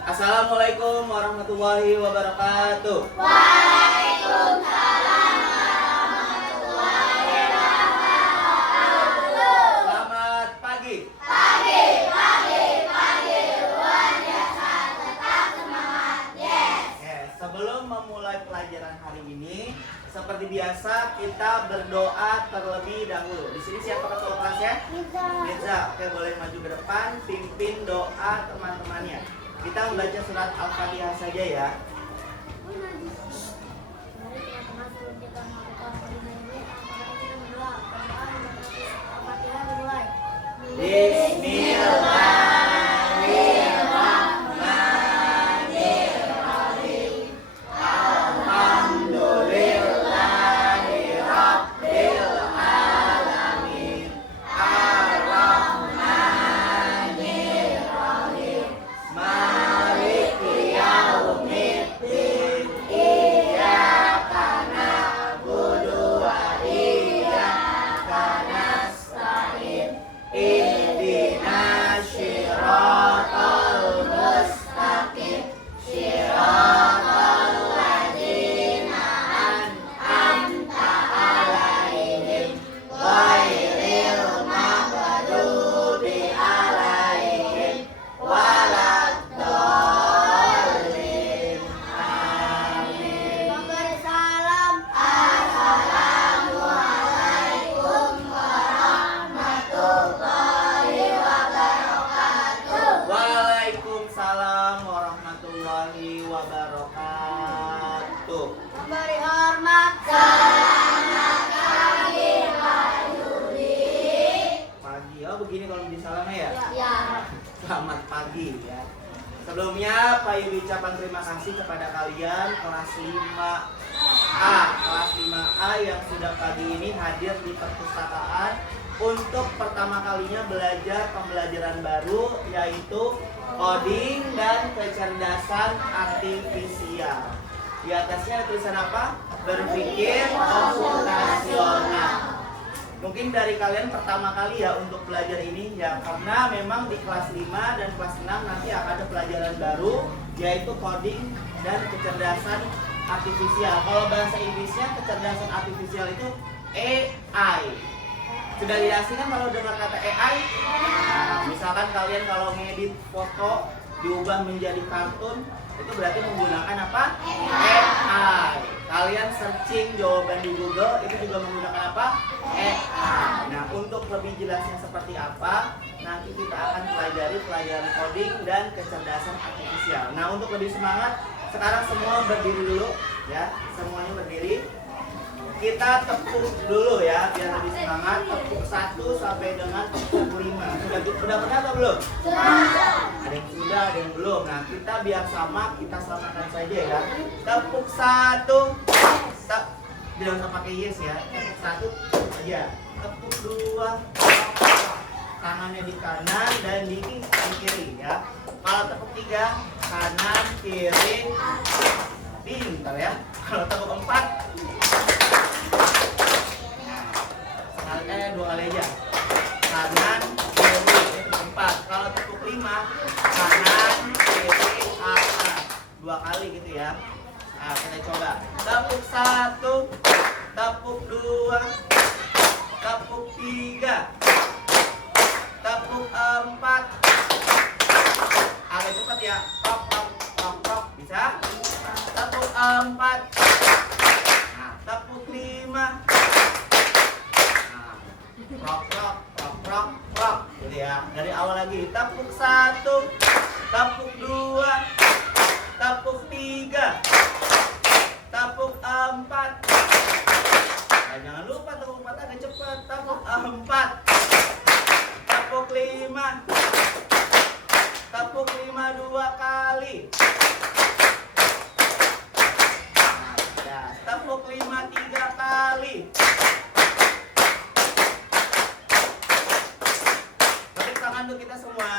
Assalamualaikum warahmatullahi wabarakatuh. Waalaikumsalam warahmatullahi wabarakatuh. Selamat pagi. Pagi, luar biasa, tetap semangat, yes. Sebelum memulai pelajaran hari ini, seperti biasa kita berdoa terlebih dahulu. Di sini siapa ketua kelasnya? Mirza. Oke, boleh maju ke depan, pimpin doa teman-temannya. Kita membaca surat Al-Fatihah saja ya. Mari teman-teman sebelum kita melakukan pembelajaran ini, apakah kita berdoa? Al-Fatihah dimulai. Bismillahirrahmanirrahim. Alhamdulillahirabbil alamin. Ar-Rahmanir Rahim. Maliki yaumiddin. Iyyaka na'budu wa iyyaka nasta'in. Ihdinas siratal mustaqim. Siratal ladzina an'amta 'alaihim ghairil maghdubi 'alaihim waladdallin. Amin. Memberi salam. Assalamualaikum warahmatullahi wabarakatuh. Waalaikumsalam warahmatullahi wabarakatuh. Memberi hormat. Selamat pagi, Pak Yudi. Pagi, oh begini kalau disalamnya ya. Ya. Selamat pagi ya. Sebelumnya Pak Yudi ucapkan terima kasih kepada kalian kelas 5A. Kelas 5A yang sudah pagi ini hadir di perpustakaan untuk pertama kalinya belajar pembelajaran baru, yaitu coding dan kecerdasan artifisial. Di atasnya ada tulisan apa? Berpikir komputasional. Mungkin dari kalian pertama kali ya untuk belajar ini ya, karena memang di kelas 5 dan kelas 6 nanti akan ada pelajaran baru, yaitu coding dan kecerdasan artifisial. Kalau bahasa Inggrisnya kecerdasan artifisial itu AI. Sudah diasingkan kalau dengar kata AI? Nah, misalkan kalian kalau ngedit foto diubah menjadi kartun, itu berarti menggunakan apa? AI. Kalian searching jawaban di Google itu juga menggunakan apa? AI. Nah, untuk lebih jelasnya seperti apa, nanti kita akan pelajari pelajaran coding dan kecerdasan artifisial. Nah, untuk lebih semangat, sekarang semua berdiri dulu ya. Semuanya berdiri. Kita tepuk dulu ya biar lebih semangat. Tepuk 1 sampai dengan tepuk 5. Sudah pernah atau belum? Ada yang sudah, ada yang belum. Nah, kita biar sama, kita samakan saja ya. Tepuk 1. Bilang sama pakai yes ya. Tepuk 1 aja. Tepuk 2. Tangannya di kanan dan di kiri ya. Kalau tepuk 3, kanan, kiri. Pintar ya. Kalau tepuk 4, dua kali aja. Kanan, kiri, tepuk 4. Kalau tepuk 5, kanan, kiri, atas. 2 kali gitu ya. Nah, kita coba. Tepuk 1, tepuk 2, tepuk 3, tepuk 4. Agak cepat ya. Prok, prok, prok, prok. Bisa? Tepuk 4. Nah, tepuk 5. Prok, prok, prok, prok, prok. Gitu ya. Dari awal lagi. Tepuk 1, tepuk 2, tepuk 3, tepuk 4. Nah, jangan lupa tepuk 4 agak cepat. Tepuk 4, tepuk 5, tepuk 5 2 kali. Nah, tepuk 5 3 kali. Tangan tuh kita semua.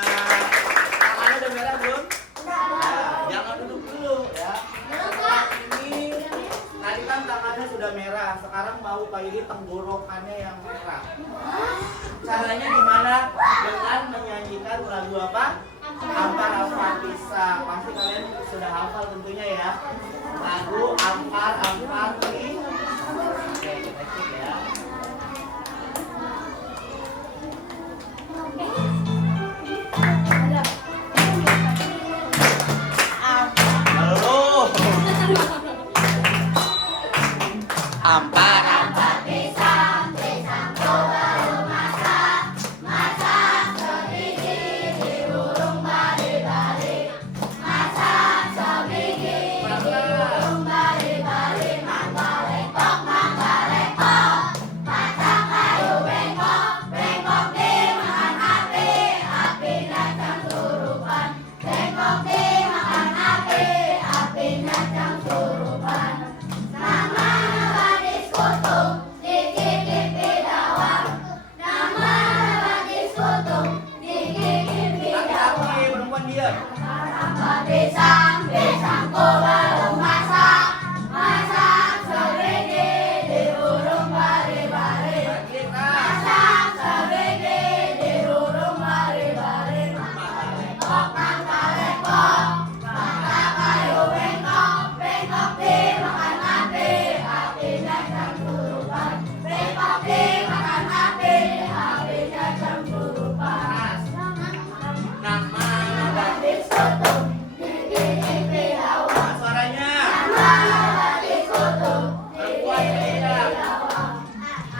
Tangannya udah merah belum? Nah, jangan duduk dulu ya. Setelah ini, tadi kan tangannya sudah merah. Sekarang mau Pak Yudi tenggorokannya yang merah. Caranya gimana? Dengan menyanyikan lagu apa? Ampar Ampar Pisang. Pasti hafal tentunya ya. Lagu Ampar Ampar Nih. Oke, kita cek ya. Halo. Ampar Ampar Pisang, pisangku baru masak, masak segigi di burung bari-bari, masak segigi di burung bari-bari, mangga lepok, masak kayu bengkok, bengkok dimakan api, apinya cangcurupan, bengkok dimakan api, apinya cangcurupan. Nama gadis kutung digigit bidawang, nama gadis kutung digigit bidawang. Laki-laki perempuan diam. Pisang, pisangku baru masak, masak segigi di burung bari-bari, Lagi keras. masak segigi di burung bari-bari, mangga lepok, mangga kayu bengkok, bengkok dimakan api, apinya cangcurupan, bengkok dimakan api, apinya cangcurupan. Nama Gadis kutung digigit bidawang, Nah, suaranya. nama gadis kutung Perempuan beda.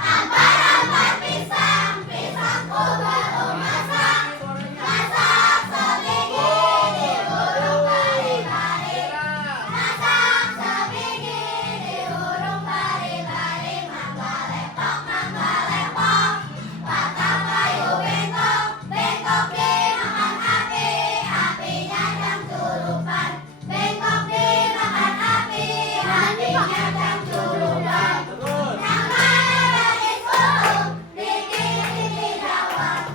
Ampar-ampar pisang, pisangku baru masak, masak segigi di burung bari-bari, masak segigi di burung bari-bari, mangga lepok, patah kayu bengkok, bengkok dimakan api, apinya cangcurupan, bengkok dimakan api, apinya cangcurupan. Terus. Nama gadis kutung digigit bidawang,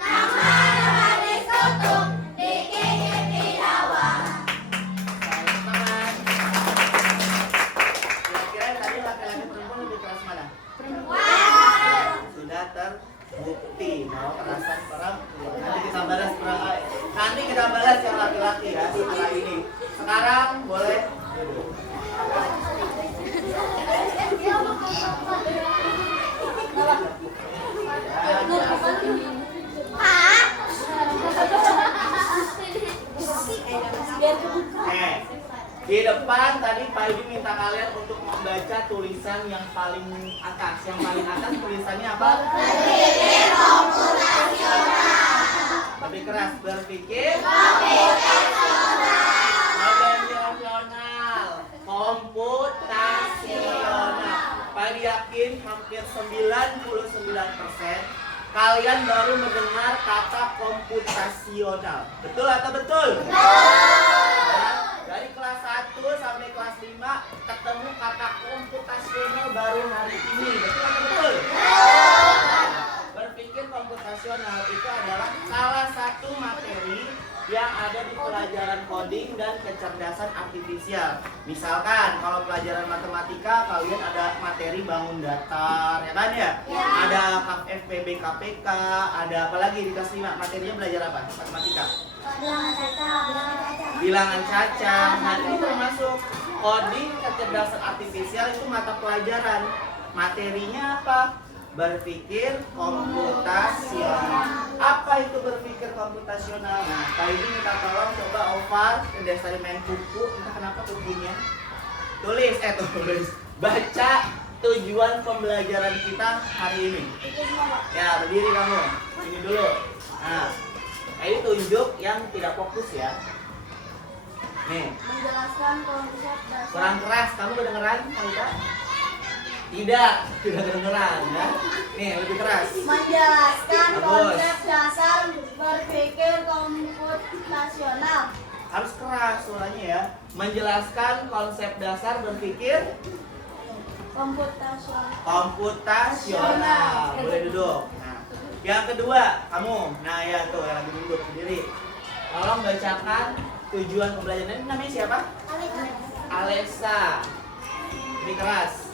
nama gadis kutung digigit bidawang. Tangan. Kira-kira tadi laki-laki perempuan lebih keras mana? Sudah terbukti bahwa kerasan perempuan. Nanti kita balas yang laki-laki ya setelah ini. Sekarang boleh duduk. Di depan tadi Pak Edi minta kalian untuk membaca tulisan yang paling atas. Yang paling atas tulisannya apa? Berpikir komputasional, Lebih keras. Berpikir komputasional. Pak Edi yakin hampir 99% kalian baru mendengar kata komputasional. Betul atau betul? Ya, dari kelas 1 sampai kelas 5 ketemu kata komputasional baru hari ini. Betul atau betul? Berpikir komputasional itu adalah salah satu materi yang ada di pelajaran coding dan kecerdasan artifisial. Misalkan kalau pelajaran matematika kalian ada materi bangun datar, ya kan ya? Ada FPB KPK, ada apa lagi di kelas 5? Materinya belajar apa? Matematika. Bilangan caca. Nah, ini termasuk coding kecerdasan artifisial, itu mata pelajaran. Materinya apa? Berpikir komputasional. Apa itu berpikir komputasional? Nah, kali ini minta tolong coba Ovar, udah tadi main buku, entah kenapa bukunya. Tulis. Baca tujuan pembelajaran kita hari ini. Ya, berdiri kamu. Ini dulu. Nah, ini tunjuk yang tidak fokus ya. Nih, menjelaskan konsep dasar. kurang keras. Kamu kedengeran, Kalita? Tidak kedengeran ya. Nih, lebih keras. Menjelaskan Bagus. konsep dasar berpikir komputasional. Harus keras suaranya ya. Menjelaskan konsep dasar berpikir komputasional. Boleh duduk. Nah, yang kedua, kamu. Nah, ya tuh yang lagi duduk sendiri. Tolong bacakan tujuan pembelajaran. Ini namanya siapa? Alexa. Lebih keras.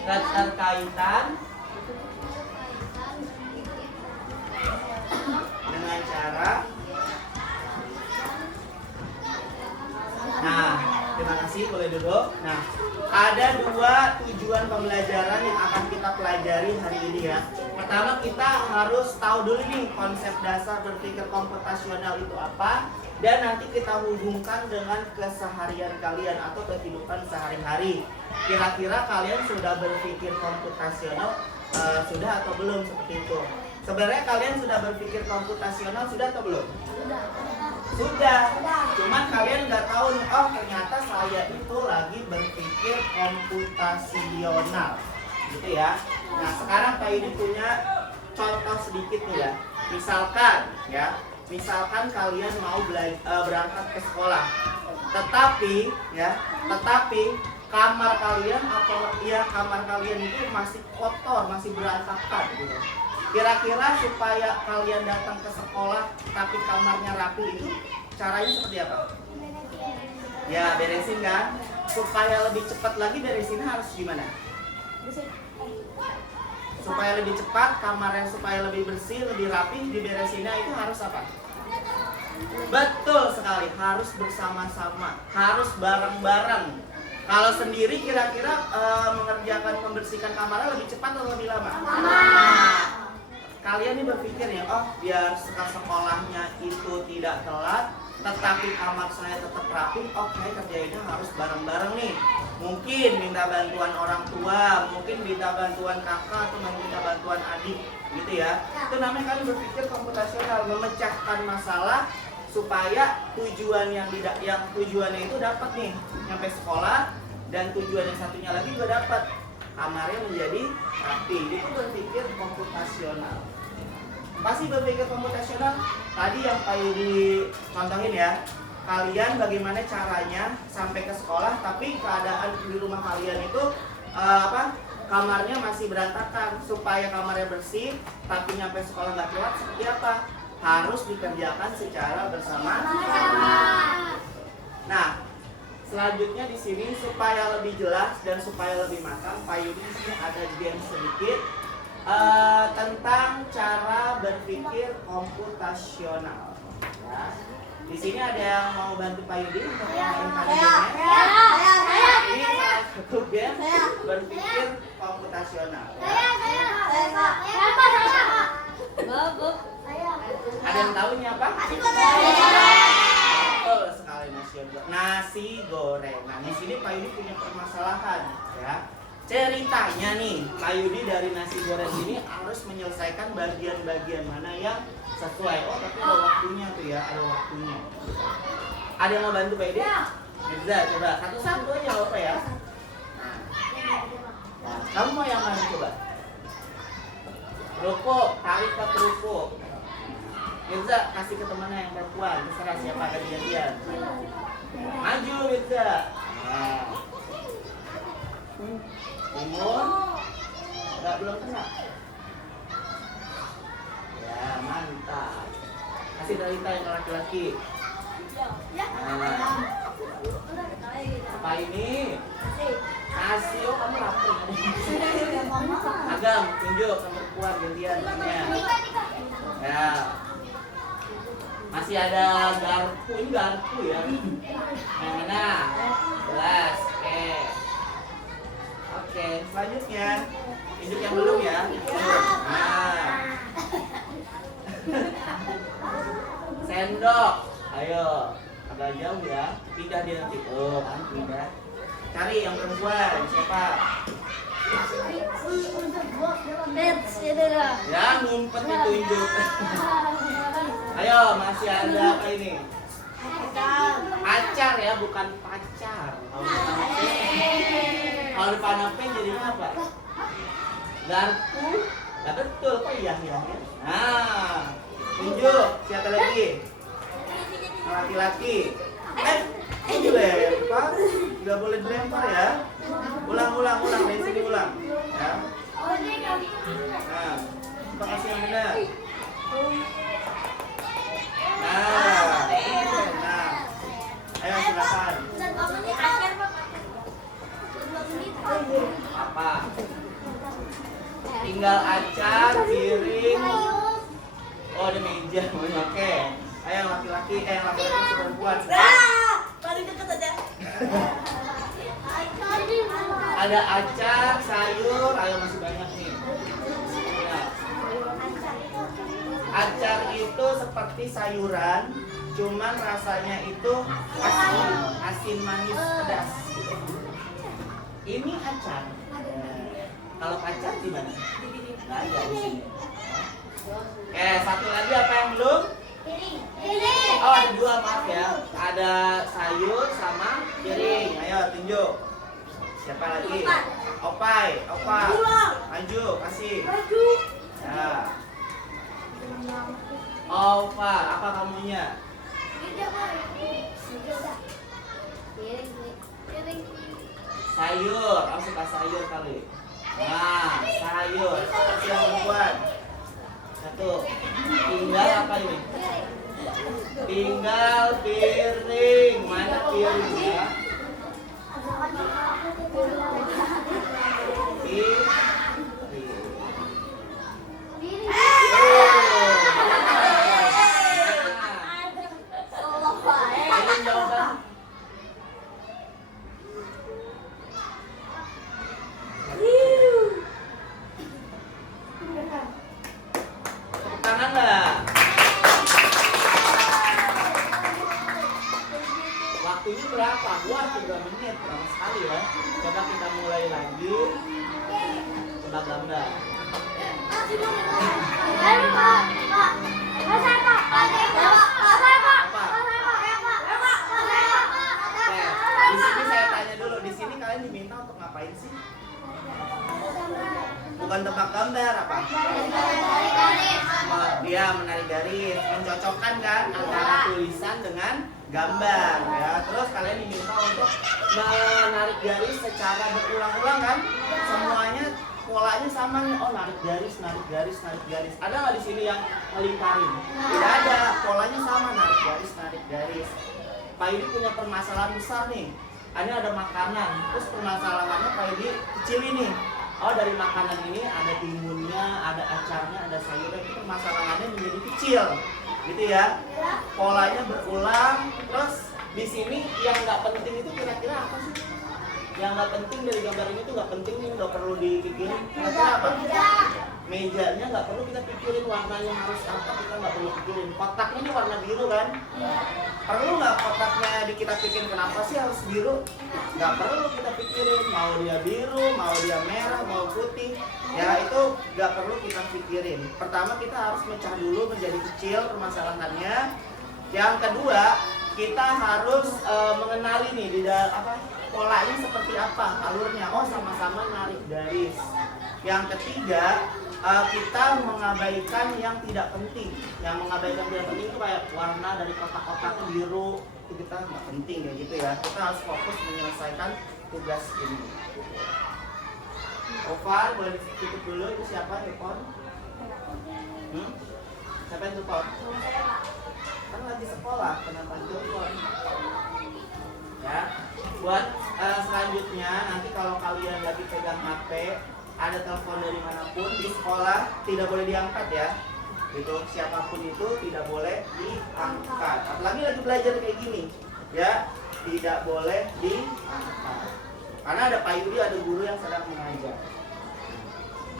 Keterkaitan dengan cara boleh duduk. Nah, ada dua tujuan pembelajaran yang akan kita pelajari hari ini ya. Pertama, kita harus tahu dulu nih konsep dasar berpikir komputasional itu apa, dan nanti kita hubungkan dengan keseharian kalian atau kehidupan sehari-hari. Kira-kira kalian sudah berpikir komputasional sudah atau belum seperti itu? Sebenarnya kalian sudah berpikir komputasional sudah atau belum? Sudah. Cuman kalian nggak tahu nih, oh ternyata saya itu lagi berpikir komputasional, gitu ya. Nah sekarang Pak Yudi punya contoh sedikit nih ya. Misalkan kalian mau berangkat ke sekolah, tetapi kamar kalian itu masih kotor, masih berantakan gitu. Kira-kira supaya kalian datang ke sekolah tapi kamarnya rapi itu caranya seperti apa? Ya beresin kan? Supaya lebih cepat lagi beresinnya harus gimana? Supaya lebih cepat kamarnya, supaya lebih bersih, lebih rapi, diberesinnya itu harus apa? Betul sekali, harus bersama-sama, harus bareng-bareng. Kalau sendiri kira-kira mengerjakan membersihkan kamarnya lebih cepat atau lebih lama? Kalian nih berpikir ya, oh biar sekolahnya itu tidak telat, tetapi kamar saya tetap rapi, oke kerjainnya harus bareng-bareng nih. Mungkin minta bantuan orang tua, mungkin minta bantuan kakak atau minta bantuan adik, gitu ya. Itu namanya kalian berpikir komputasional, memecahkan masalah supaya tujuannya itu dapat nih sampai sekolah, dan tujuan yang satunya lagi juga dapat, kamarnya menjadi rapi. Itu berpikir komputasional. Pasti berpikir komputasional tadi yang Pak Yudi contohin ya. Kalian bagaimana caranya sampai ke sekolah tapi keadaan di rumah kalian itu kamarnya masih berantakan. Supaya kamarnya bersih tapi nyampe sekolah nggak telat, seperti apa? Harus dikerjakan secara bersama. Nah, selanjutnya di sini supaya lebih jelas dan supaya lebih matang, Pak Yudi di sini ada game sedikit tentang cara berpikir komputasional. Ya. Di sini ada yang mau bantu Pak Yudi untuk memainkan gamenya? Ini salah satu game berpikir komputasional. Ada yang tahu ini apa? Betul sekali, nasi goreng. Nah, di sini Pak Yudi punya permasalahan, ya. Ceritanya nih, Pak Yudi dari nasi goreng ini harus menyelesaikan bagian-bagian mana yang sesuai. Oh, tapi ada waktunya tuh ya, ada waktunya. Ada yang mau bantu Pak Yudi? Bisa, coba satu-satu aja apa ya? Nah, kamu mau yang mana coba? Kerupuk, tarik ke kerupuk. Mirza, kasih ke temannya yang perempuan, terserah siapa gantian. Maju Mirza. Nah. Timun, belum kena. Ya, mantap. Kasih Dalita yang laki-laki. Nah. Apa ini? Nasi, oh kamu lapar. Agam, tunjuk sama perempuan gantian. Ya. Masih ada garpu, ini garpu ya. Yang mana? Gelas, Oke, selanjutnya induk yang belum ya. Nah. Sendok, ayo agak jauh ya. Pindah dia nanti. Oh, kan pindah. Cari yang perempuan, siapa? Ya, ngumpet ditunjuk. Ayo, masih ada apa ini? Acar ya, bukan pacar. Kalau dipanapin jadinya apa? Garpu. Nah betul, kok iya. Nah, tunjuk. Siapa lagi? Laki-laki. Ini dilempar. Nggak boleh dilempar ya. Ulang. Dari sini ulang. Ya. Nah, coba kasih yang benar. Nah. Ayo silakan. Apa? Tinggal acar, piring. Oh, ada meja. Oke. Ayo yang laki-laki, yang laki-laki perempuan. Paling dekat aja. Ada acar, sayur, ayo masih banyak nih. Ya. Acar itu seperti sayuran, cuman rasanya itu asin manis pedas. Ini acar. Kalau acar gimana? Nah, ada di sini. Satu lagi apa yang belum? Oh, ada dua, maaf ya. Ada sayur sama piring. Ayo tunjuk. Siapa lagi? Opai, Opa. Maju, kasih. Ya. Opa, apa kamunya? Sayur, kamu suka sayur kali. Nah, sayur. Siapa yang perempuan? Satu. Tinggal apa ini? Tinggal piring. Mana piringnya? Tangan nggak? Waktunya berapa? Wah, 3 menit, lama sekali ya. Coba kita mulai lagi. Coba gambar. Di sini saya tanya dulu, di sini kalian diminta untuk ngapain sih? Bukan tebak gambar apa? Dia menarik garis, mencocokkan kan antara tulisan dengan gambar ya. Terus kalian diminta untuk menarik garis secara berulang-ulang kan? Semuanya polanya sama nih. Oh, narik garis, narik garis, narik garis. Ada nggak di sini yang melingkarin? Tidak ada. Polanya sama, narik garis, narik garis. Pak Yudi punya permasalahan besar nih. Ini ada makanan. Terus permasalahannya Pak Yudi kecil ini. Oh, dari makanan ini ada timunnya, ada acarnya, ada sayurnya. Itu permasalahannya menjadi kecil, gitu ya. Polanya berulang. Terus di sini yang nggak penting itu kira-kira apa sih? Yang nggak penting dari gambar ini tuh nggak penting nih, nggak perlu dipikirin. Kira-kira apa? Mejanya nggak perlu kita pikirin, warnanya harus apa kita nggak perlu pikirin. Kotaknya ini warna biru kan? Perlu nggak kotaknya kita pikirin kenapa sih harus biru? Nggak perlu kita pikirin, mau dia biru, mau dia merah, mau putih. Ya itu nggak perlu kita pikirin. Pertama kita harus mecah dulu menjadi kecil permasalahannya. Yang kedua kita harus mengenali nih di dalam polanya seperti apa, alurnya. Oh, sama-sama narik garis. Yang ketiga kita mengabaikan yang tidak penting. Yang mengabaikan yang tidak penting itu kayak warna dari kotak-kotak biru, itu kita nggak penting kayak gitu ya. Kita harus fokus menyelesaikan tugas ini. Ovar, boleh ditutup dulu. Itu siapa? Telepon? Siapa yang telepon? Kan lagi sekolah, kenapa telepon? Ya, buat selanjutnya nanti kalau kalian lagi pegang HP, ada telepon dari manapun di sekolah tidak boleh diangkat ya. Gitu, siapapun itu tidak boleh diangkat. Apalagi lagi belajar kayak gini, ya tidak boleh diangkat. Karena ada Pak Yudi, ada guru yang sedang mengajar.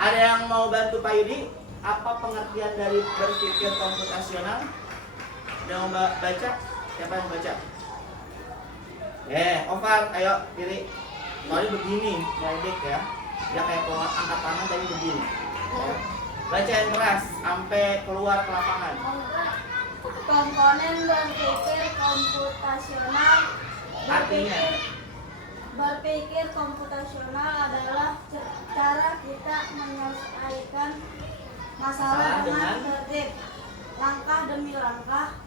Ada yang mau bantu Pak Yudi? Apa pengertian dari berpikir komputasional? Yang mau baca? Siapa yang baca? Ovar, ayo kiri. Soalnya begini, meledek ya. Dia kayak angkat tangan tadi begini. Baca yang keras sampai keluar ke lapangan. Komponen berpikir komputasional. Artinya? Berpikir komputasional adalah cara kita menyelesaikan masalah dengan tertib, langkah demi langkah,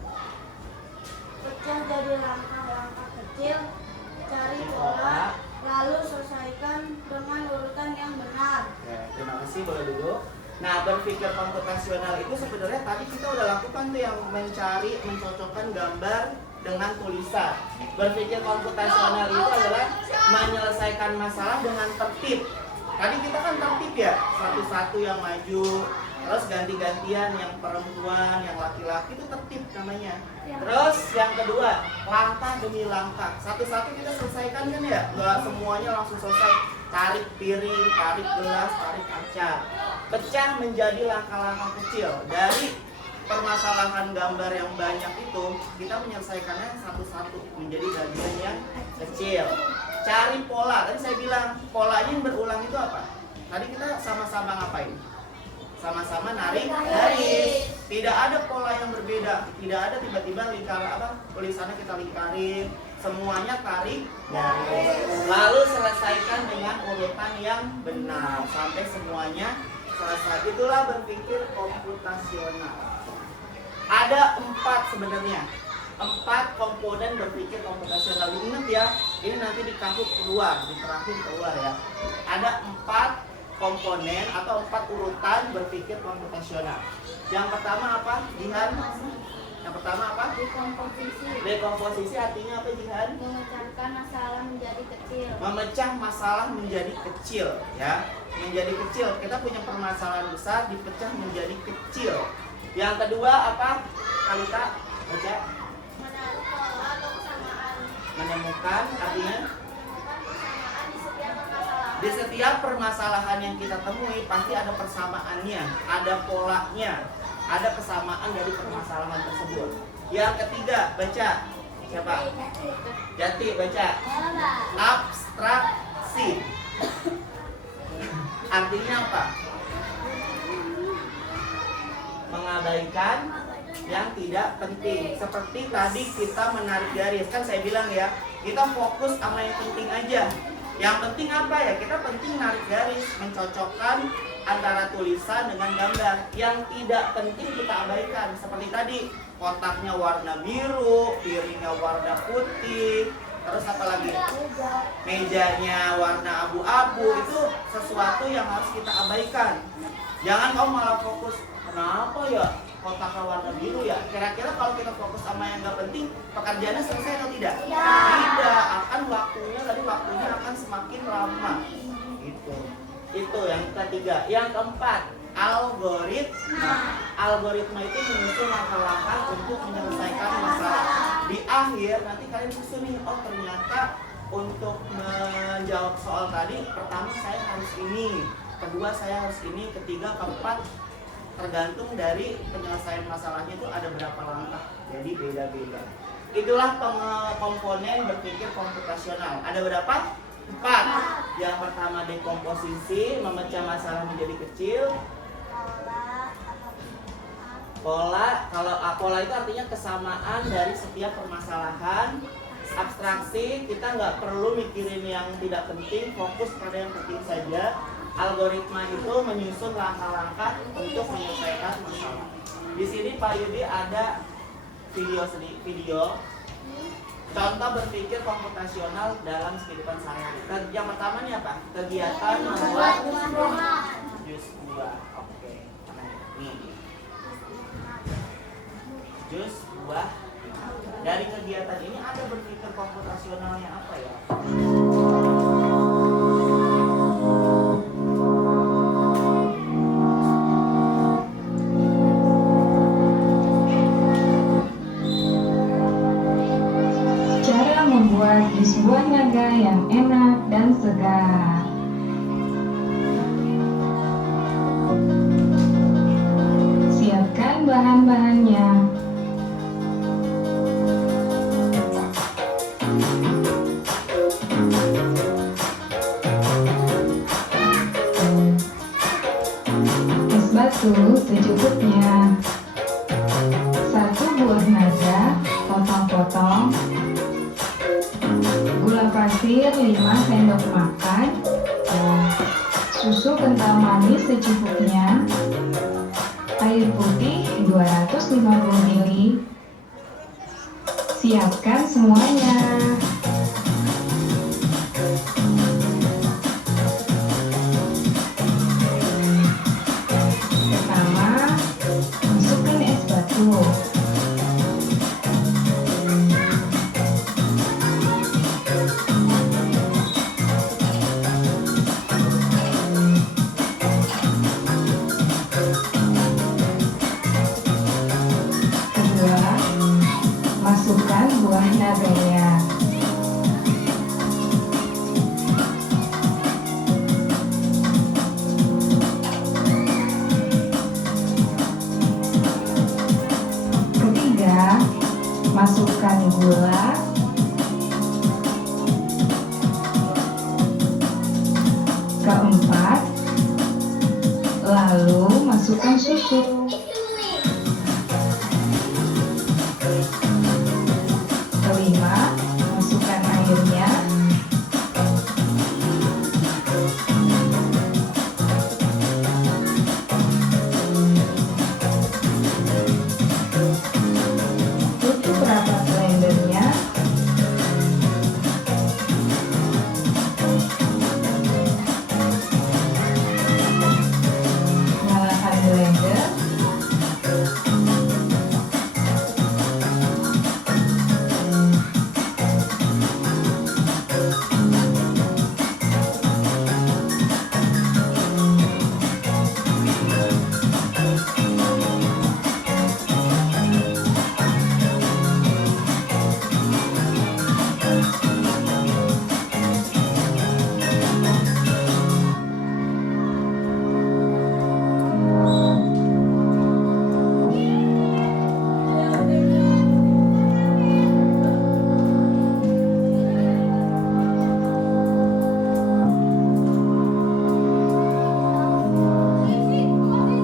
pecah jadi langkah-langkah kecil, cari pola, lalu selesaikan dengan urutan yang benar. Ya, terima kasih, boleh duduk. Nah, berpikir komputasional itu sebenarnya tadi kita udah lakukan tuh yang mencari, mencocokkan gambar dengan tulisan. Berpikir komputasional itu adalah menyelesaikan masalah dengan tertib. Tadi kita kan tertib ya, satu-satu yang maju, terus ganti-gantian yang perempuan, yang laki-laki itu tertib namanya. Terus yang kedua, langkah demi langkah. Satu-satu kita selesaikan kan ya, nggak semuanya langsung selesai. tarik piring, tarik gelas, tarik kaca. Pecah menjadi langkah-langkah kecil. Dari permasalahan gambar yang banyak itu, kita menyelesaikannya satu-satu menjadi bagian yang kecil. Cari pola. Tadi saya bilang polanya yang berulang itu apa? Tadi kita sama-sama ngapain? Sama-sama narik garis. Tidak ada pola yang berbeda. Tidak ada tiba-tiba lingkaran tulisannya kita lingkarin. Semuanya tarik garis. Lalu selesaikan dengan urutan yang benar sampai semuanya selesai. Itulah berpikir komputasional. Ada 4 sebenarnya. 4 komponen berpikir komputasional. Ingat ya, ini nanti di kahut keluar, di terakhir keluar ya. Ada 4 komponen atau 4 urutan berpikir komputasional. Yang pertama apa, Jihan? Yang pertama apa? Dekomposisi. Dekomposisi artinya apa, Jihan? Memecahkan masalah menjadi kecil. Memecah masalah menjadi kecil, ya. Menjadi kecil. Kita punya permasalahan besar dipecah menjadi kecil. Yang kedua apa? Kalita, baca. Menarik pola atau kesamaan. Menemukan artinya Kesamaan di setiap permasalahan. di setiap permasalahan yang kita temui pasti ada persamaannya, ada polanya, ada kesamaan dari permasalahan tersebut. Yang ketiga, baca. Siapa? Jati, baca. Abstraksi. Artinya apa? Mengabaikan yang tidak penting. Seperti tadi kita menarik garis, kan saya bilang ya, kita fokus sama yang penting aja. Yang penting apa ya? Kita penting narik garis, mencocokkan antara tulisan dengan gambar. Yang tidak penting kita abaikan. Seperti tadi, kotaknya warna biru, piringnya warna putih, terus apa lagi? Mejanya warna abu-abu. Itu sesuatu yang harus kita abaikan. Jangan kamu malah fokus, kenapa ya kotaknya warna biru ya? Kira-kira kalau kita fokus sama yang nggak penting, pekerjaannya selesai atau tidak? Tidak, akan waktunya akan semakin lama. Itu yang ketiga. Yang keempat, algoritma. Algoritma itu menyusun langkah-langkah untuk menyelesaikan masalah. Di akhir nanti kalian susun nih, oh ternyata untuk menjawab soal tadi, pertama saya harus ini, kedua saya harus ini, ketiga, keempat, tergantung dari penyelesaian masalahnya itu ada berapa langkah, jadi beda-beda. Itulah komponen berpikir komputasional. Ada berapa? 4. Yang pertama dekomposisi, memecah masalah menjadi kecil. Pola, kalau pola itu artinya kesamaan dari setiap permasalahan. Abstraksi, kita nggak perlu mikirin yang tidak penting, fokus pada yang penting saja. Algoritma itu menyusun langkah-langkah untuk menyelesaikan masalah. Di sini Pak Yudi ada video contoh berpikir komputasional dalam kehidupan sehari-hari. Yang pertama nih apa? Kegiatan membuat jus buah. Oke. Nih. Jus buah. Dari kegiatan ini ada berpikir komputasionalnya apa ya? Jus buah naga yang enak dan segar. Siapkan bahan-bahannya. Es batu secukupnya. 1 buah naga, potong-potong. Gula pasir 5 sendok makan, susu kental manis secukupnya, air putih 250 ml. Siapkan semuanya. Pertama, masukkan es batu. Masukkan buah naganya. Masukkan gula. Keempat, lalu masukkan susu. Kelima, masukkan airnya. Tutup rapat blendernya. Nyalakan blender.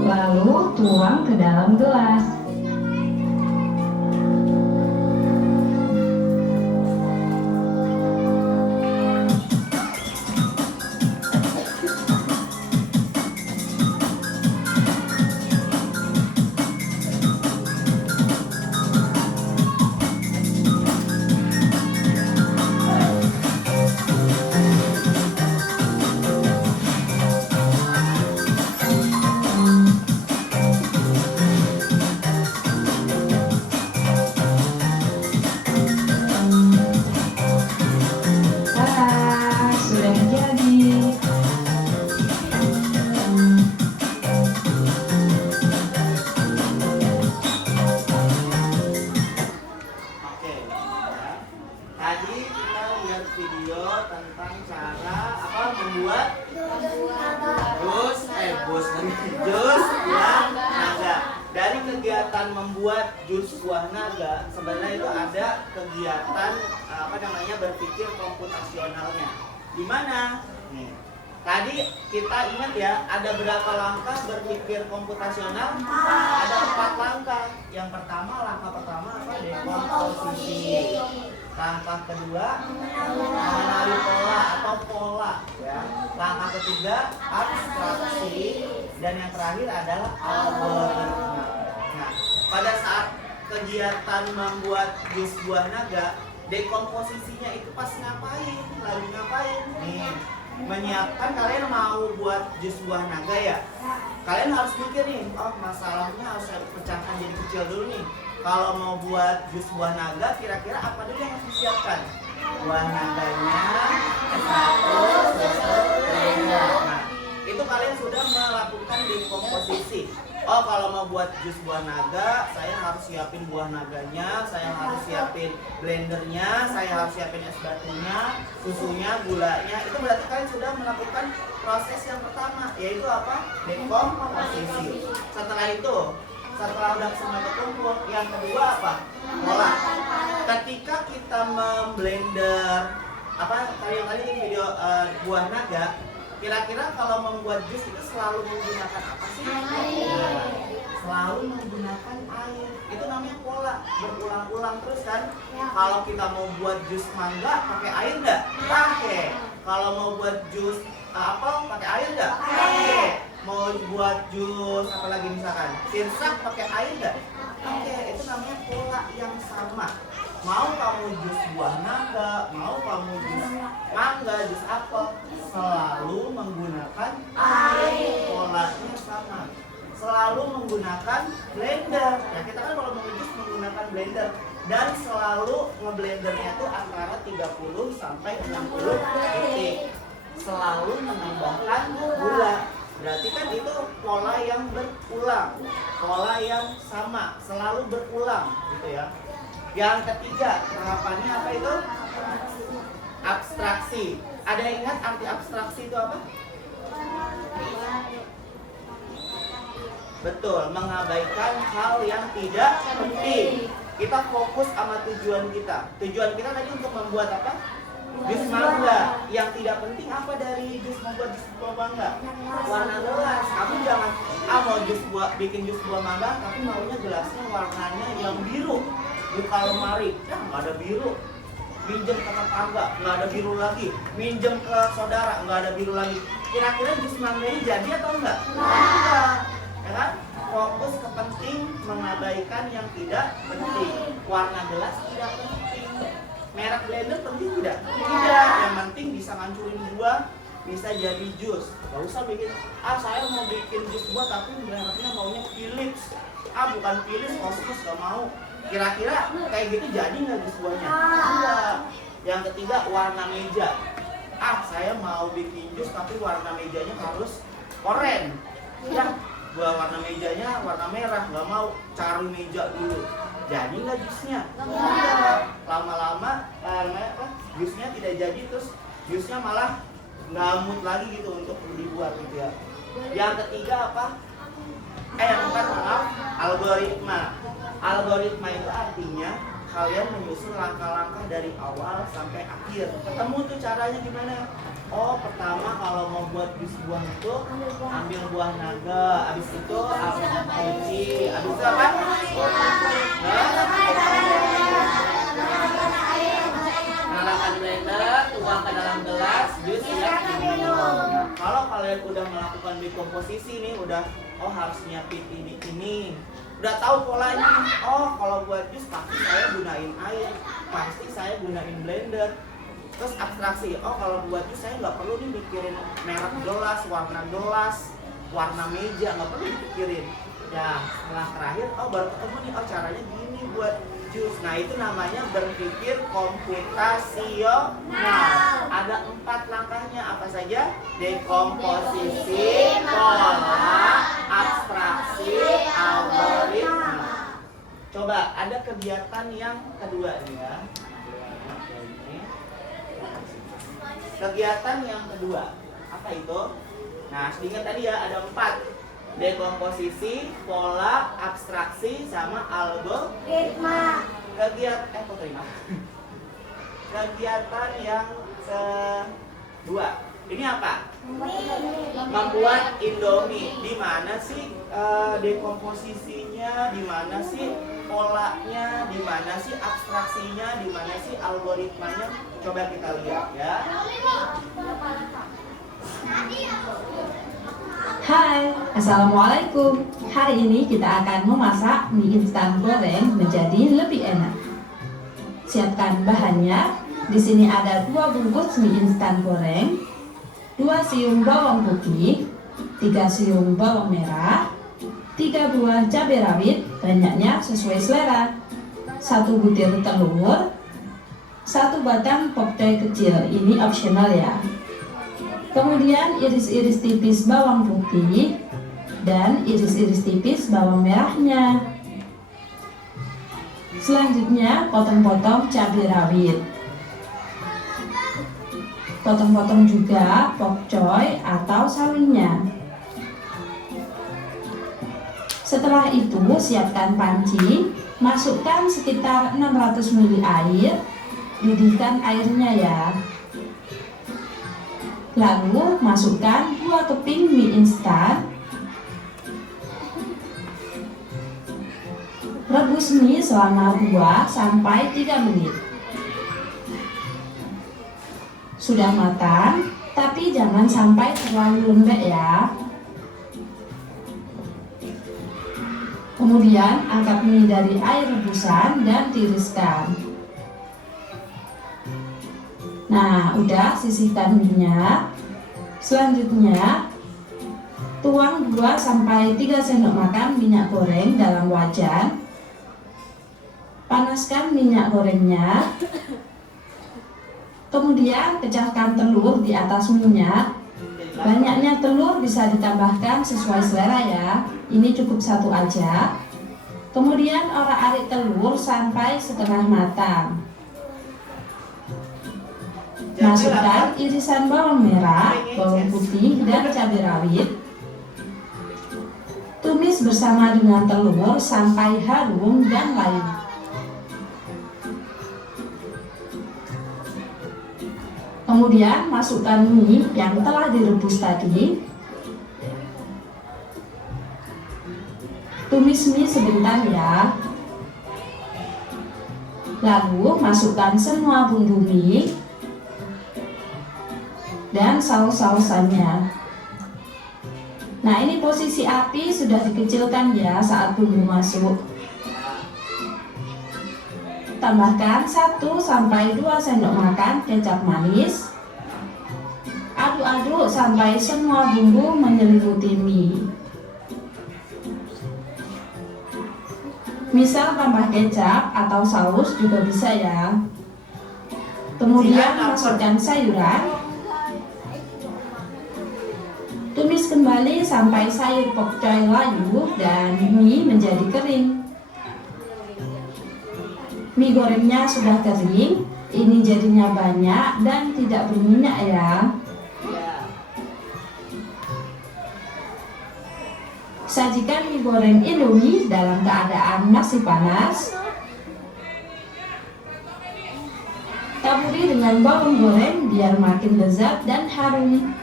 Lalu tuang ke dalam gelas. Tada, sudah jadi. Oke, ya. Tadi kita lihat video tentang cara membuat jus buah naga. Dari kegiatan membuat jus buah naga, sebenarnya itu ada kegiatan berpikir komputasionalnya. Di mana? Nih. Tadi kita ingat ya, ada berapa langkah berpikir komputasional? Ada 4 langkah. Yang pertama, langkah pertama apa? Dekomposisi. Langkah kedua, mengenali pola atau pola. Ya. Langkah ketiga, abstraksi. Dan yang terakhir adalah algoritma. Nah, pada saat kegiatan membuat jus buah naga, dekomposisinya itu pas ngapain? Lagi ngapain? Nih, menyiapkan, kalian mau buat jus buah naga ya? Kalian harus mikir nih, oh masalahnya harus saya pecahkan jadi kecil dulu nih. Kalau mau buat jus buah naga, kira-kira apa dulu yang harus disiapkan? Buah naganya, es apel, blender. Nah, itu kalian sudah melakukan dekomposisi. Oh, kalau mau buat jus buah naga, saya harus siapin buah naganya, saya harus siapin blendernya, saya harus siapin es batunya, susunya, gulanya. Itu berarti kalian sudah melakukan proses yang pertama, yaitu apa? Dekomposisi. Setelah udah semua terkumpul, yang kedua apa? Pola. Ketika kita memblender tadi video buah naga, kira-kira kalau membuat jus itu selalu menggunakan apa sih? Selalu menggunakan air. Itu namanya pola, berulang-ulang terus kan? Kalau kita mau buat jus mangga, pakai air nggak? Pakai. Kalau mau buat jus apel, pakai air nggak? Pakai. Mau buat jus apalagi misalkan sirsak, pakai air nggak? Pakai. Itu namanya pola yang sama. Mau kamu jus buah naga, mau kamu jus mangga, jus apel, selalu menggunakan air. Polanya sama. Selalu menggunakan blender. Nah, kita kan kalau mau jus menggunakan blender, dan selalu ngeblendernya itu antara 30 sampai 60 detik. Selalu menambahkan gula. Berarti kan itu pola yang berulang, pola yang sama, selalu berulang, gitu ya. Yang ketiga, tahapannya apa itu? Abstraksi. Ada yang ingat arti abstraksi itu apa? Betul, mengabaikan hal yang tidak penting. Kita Kita fokus sama tujuan kita. Tujuan kita tadi untuk membuat apa? Jus mangga. Yang tidak penting apa dari jus membuat jus buah mangga? Warna gelas. Kamu jangan mau bikin jus buah mangga, tapi maunya gelasnya warnanya yang biru. Buka lemari, nggak ada biru. Minjem ke tetangga, nggak ada biru lagi. Minjem ke saudara, nggak ada biru lagi. Kira-kira jus mangga ini jadi atau enggak? Enggak. Ya kan? Fokus ke penting, mengabaikan yang tidak penting. Warna gelas tidak penting. Merek blender penting tidak? Tidak. Yang penting bisa ngancurin buah, bisa jadi jus. Gak usah bikin, saya mau bikin jus buah tapi mereknya maunya Philips. Bukan Philips, Osmos gak mau. Kira-kira kayak gitu jadi nggak jus buahnya? Enggak. Yang ketiga, warna meja. Saya mau bikin jus tapi warna mejanya harus oranye. Ya, gua warna mejanya warna merah, nggak mau, cari meja dulu. Jadi nggak jusnya? Enggak. Lama-lama jusnya tidak jadi, terus jusnya malah nggak mood lagi gitu untuk dibuat gitu ya. Yang ketiga apa? Yang keempat, maaf, algoritma. Algoritma itu artinya kalian menyusun langkah-langkah dari awal sampai akhir. Ketemu tuh caranya gimana? Pertama kalau mau buat jus buah itu ambil buah naga, habis itu cuci, habis itu apa? Nyalakan blender, tuang ke dalam gelas, jus siap diminum. Kalau kalian udah melakukan dekomposisi nih, udah harus nyiapin ini, udah tahu polanya. Kalau buat jus pasti saya gunain air, pasti saya gunain blender. Terus abstraksi, kalau buat jus saya nggak perlu nih mikirin merek gelas, warna meja, nggak perlu dipikirin. Ya setelah terakhir, baru ketemu nih, caranya gini buat jus. Nah itu namanya berpikir komputasional. Ada 4 langkahnya, apa saja? Dekomposisi, pola, abstraksi, algoritma. Coba ada kegiatan yang kedua nih ya. Kegiatan yang kedua, apa itu? Nah, ingat tadi ya ada 4. Dekomposisi, pola, abstraksi, sama algoritma. Kegiatan yang kedua. Ini apa? Membuat Indomie. Di mana sih dekomposisinya? Di mana sih polanya? Di mana sih abstraksinya? Di mana sih algoritmanya? Coba kita lihat ya. Hai, Assalamualaikum. Hari ini kita akan memasak mie instan goreng menjadi lebih enak. Siapkan bahannya. Di sini ada 2 bungkus mie instan goreng, 2 siung bawang putih, 3 siung bawang merah, 3 buah cabai rawit, banyaknya sesuai selera, 1 butir telur, 1 batang pokcai kecil, ini opsional ya. Kemudian iris-iris tipis bawang putih dan iris-iris tipis bawang merahnya. Selanjutnya potong-potong cabai rawit. Potong-potong juga pokcoy atau sawinya. Setelah itu siapkan panci, masukkan sekitar 600 ml air, didihkan airnya ya. Lalu masukkan 2 keping mie instan. Rebus mie selama 2-3 menit. Sudah matang, tapi jangan sampai terlalu lembek ya. Kemudian angkat mie dari air rebusan dan tiriskan. Nah, udah, sisihkan minyak. Selanjutnya, tuang 2-3 sendok makan minyak goreng dalam wajan. Panaskan minyak gorengnya. Kemudian, pecahkan telur di atas minyak. Banyaknya telur bisa ditambahkan sesuai selera ya. Ini cukup 1 aja. Kemudian, orak-arik telur sampai setengah matang. Masukkan irisan bawang merah, bawang putih, dan cabai rawit. Tumis bersama dengan telur sampai harum dan layu. Kemudian masukkan mie yang telah direbus tadi. Tumis mie sebentar ya. Lalu masukkan semua bumbu mie dan saus-sausannya. Nah, ini posisi api sudah dikecilkan ya saat bumbu masuk. Tambahkan 1-2 sendok makan kecap manis. Aduk-aduk sampai semua bumbu menyelimuti mie. Misal tambah kecap atau saus juga bisa ya. Kemudian masukkan sayuran. Tumis kembali sampai sayur pokcoy layu dan mie menjadi kering. Mie gorengnya sudah kering. Ini jadinya banyak dan tidak berminyak ya. Sajikan mie goreng Indomie dalam keadaan masih panas. Taburi dengan bawang goreng biar makin lezat dan harum.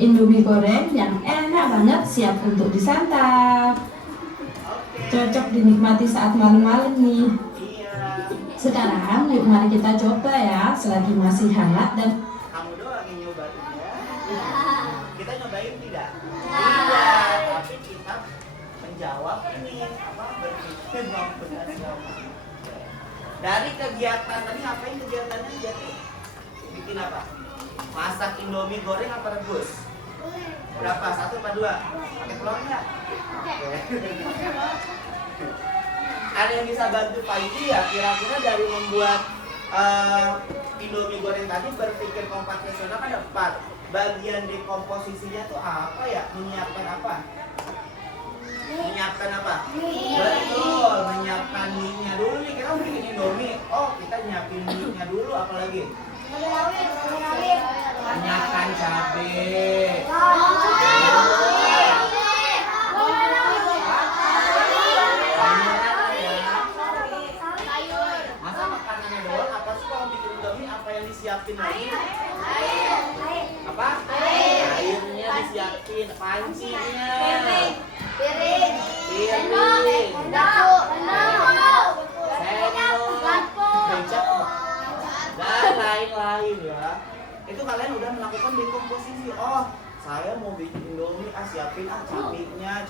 Indomie goreng yang enak banget siap untuk disantap. Cocok dinikmati saat malam-malam nih. Sekarang yuk mari kita coba ya selagi masih hangat dan Kamu doang yang nyobainnya. Kita nyobain tidak? Tidak, tapi kita menjawab ini apa berpikir mau benar siapa. Dari kegiatan tadi ngapain kegiatannya jadi bikin apa? Masak Indomie goreng apa rebus? Berapa? 1 apa 2? Pakai telur nggak? Ada yang bisa bantu Pak Idi ya kira-kira dari membuat Indomie goreng tadi berpikir kompetisional kan ada 4. Bagian dekomposisinya tuh apa ya? Menyiapkan apa? Menyiapkan apa? Betul, menyiapkan mie-nya dulu nih. Kita mau bikin Indomie. Oh, kita nyiapin mie-nya dulu apalagi? Menyiapkan cabai. Masa makanannya doang apa sih kalau bikin Indomie apa yang disiapin lagi? Apa? Airnya disiapin, pancinya. Piring. Sendok. Becak. Dan lain-lain ya. Itu kalian udah melakukan dekomposisi. Oh, saya mau bikin Indomie, siapin cabenya,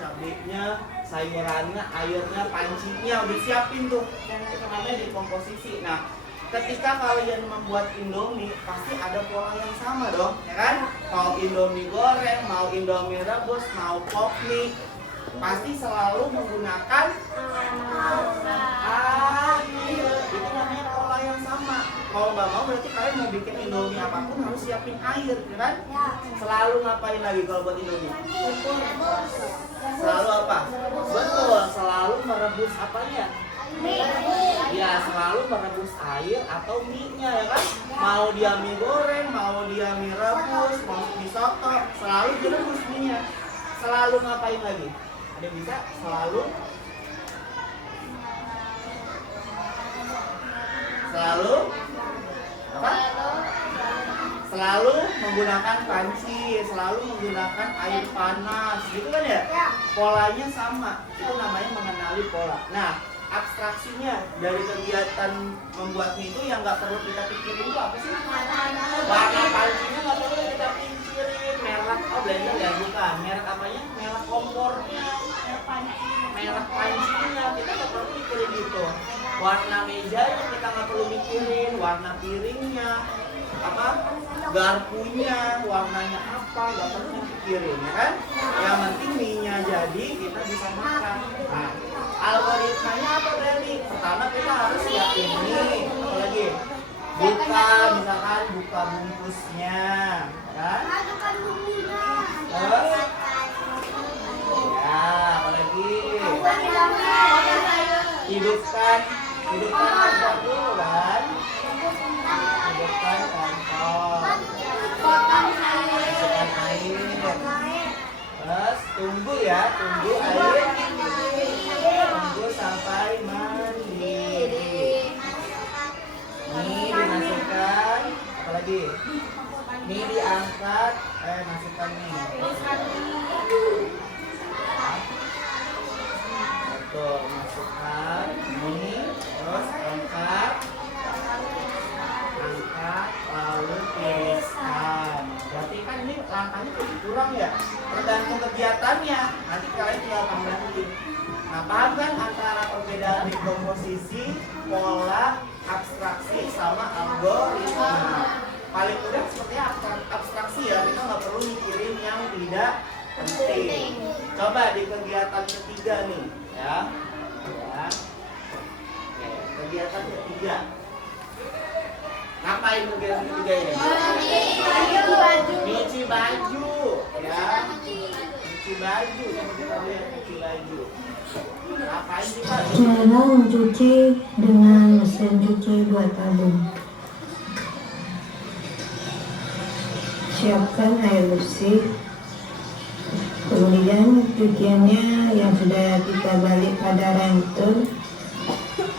sayurannya, airnya, pancinya udah siapin tuh. Itu namanya dekomposisi. Nah, ketika kalian membuat Indomie pasti ada pola yang sama dong, ya kan? Mau Indomie goreng, mau Indomie rebus, mau pop mie, pasti selalu menggunakan air. Itu namanya pola yang sama. Kalau nggak mau berarti kalian mau bikin Indomie apapun harus siapin air, ya kan? Selalu ngapain lagi kalau buat Indomie? Selalu apa? Betul, selalu merebus apanya? Ya, selalu merebus air atau mie-nya ya kan? Mau dia mie goreng, mau dia mie rebus, mau mie soto, selalu direbus mie-nya. Selalu ngapain lagi? Ada yang bisa? Selalu apa? Selalu menggunakan panci, selalu menggunakan air panas, gitu kan ya? Polanya sama, itu namanya mengenali pola. Nah, abstraksinya dari kegiatan membuat mie itu yang nggak perlu kita pikirin itu apa sih? Warna pancinya nggak perlu kita pikirin, merek blender ya bukan, merek apanya? Merek kompornya, merek pancinya kita nggak perlu pikirin itu. Warna mejanya kita nggak perlu mikirin, warna piringnya, apa garpunya, warnanya apa, nggak perlu dipikirin ya kan? Yang penting mie-nya jadi kita bisa makan. Nah, algoritmanya apa berarti? Pertama kita harus siapin mie, apalagi misalkan buka bungkusnya, kan? Terus, ya apalagi hidupkan kompor dulu kan? Hidupkan kompor, masukkan air, terus tunggu air. Tunggu sampai mendidih. Nih masukkan ini, terus angkat, lalu tiriskan. Berarti kan ini langkahnya jadi kurang ya, tergantung kegiatannya. Nanti kalian tinggal tambahin. Nah, paham kan antara perbedaan dekomposisi, pola, abstraksi, sama algoritma? Paling mudah sepertinya abstraksi ya, kita nggak perlu mikirin yang tidak penting. Coba di kegiatan ketiga nih, ya. Oke, kegiatan ketiga. Ngapain kegiatan ketiga ini? Nyuci baju, ya. Nyuci baju, yang kita lihat nyuci baju. Ngapain sih Pak? Cara mencuci dengan mesin cuci 2 tabung. Siapkan air bersih. Kemudian cuciannya yang sudah kita balik pada renter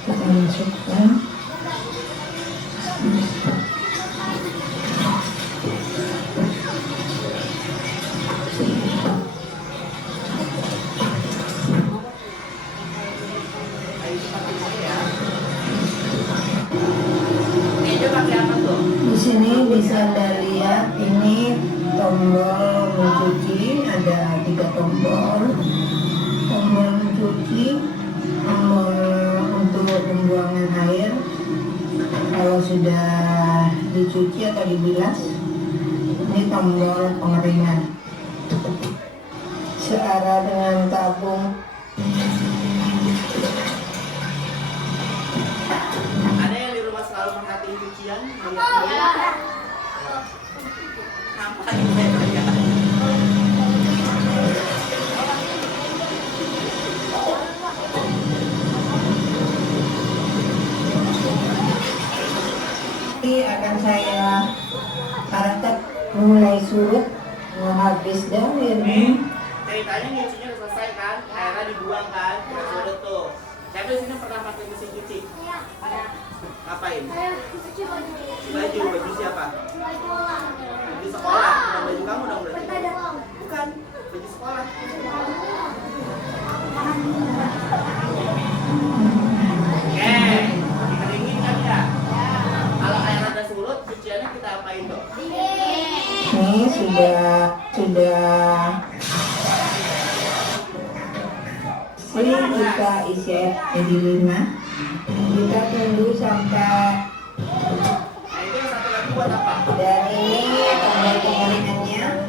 kita masukkan. Di sini bisa Anda lihat ini tombol mencuci, ada 3 tombol. Tombol mencuci, tombol untuk pembuangan air. Kalau sudah dicuci atau dibilas, ini tombol pengeringan. Searah dengan tabung. Ada yang di rumah selalu merhatiin cucian? Ngapain ya? Ini akan saya arahkan mulai surut, habis dan Nih, ceritanya nyucinya udah selesai kan? Airnya dibuang kan? Udah surut tuh. Tapi di sini pernah pakai mesin cuci? Ngapain? Cuci baju. Baju siapa? Baju Baju sekolah. Bukan baju kamu dong berarti? Bukan, baju sekolah. Oke, dikeringin kan ya? Kalau air ada surut, cuciannya kita apain dong? ini sudah ini kita isi jadi 5. Kita tunggu sampai Nah itu yang satu lagi buat apa? dan ini tombol pengeringannya.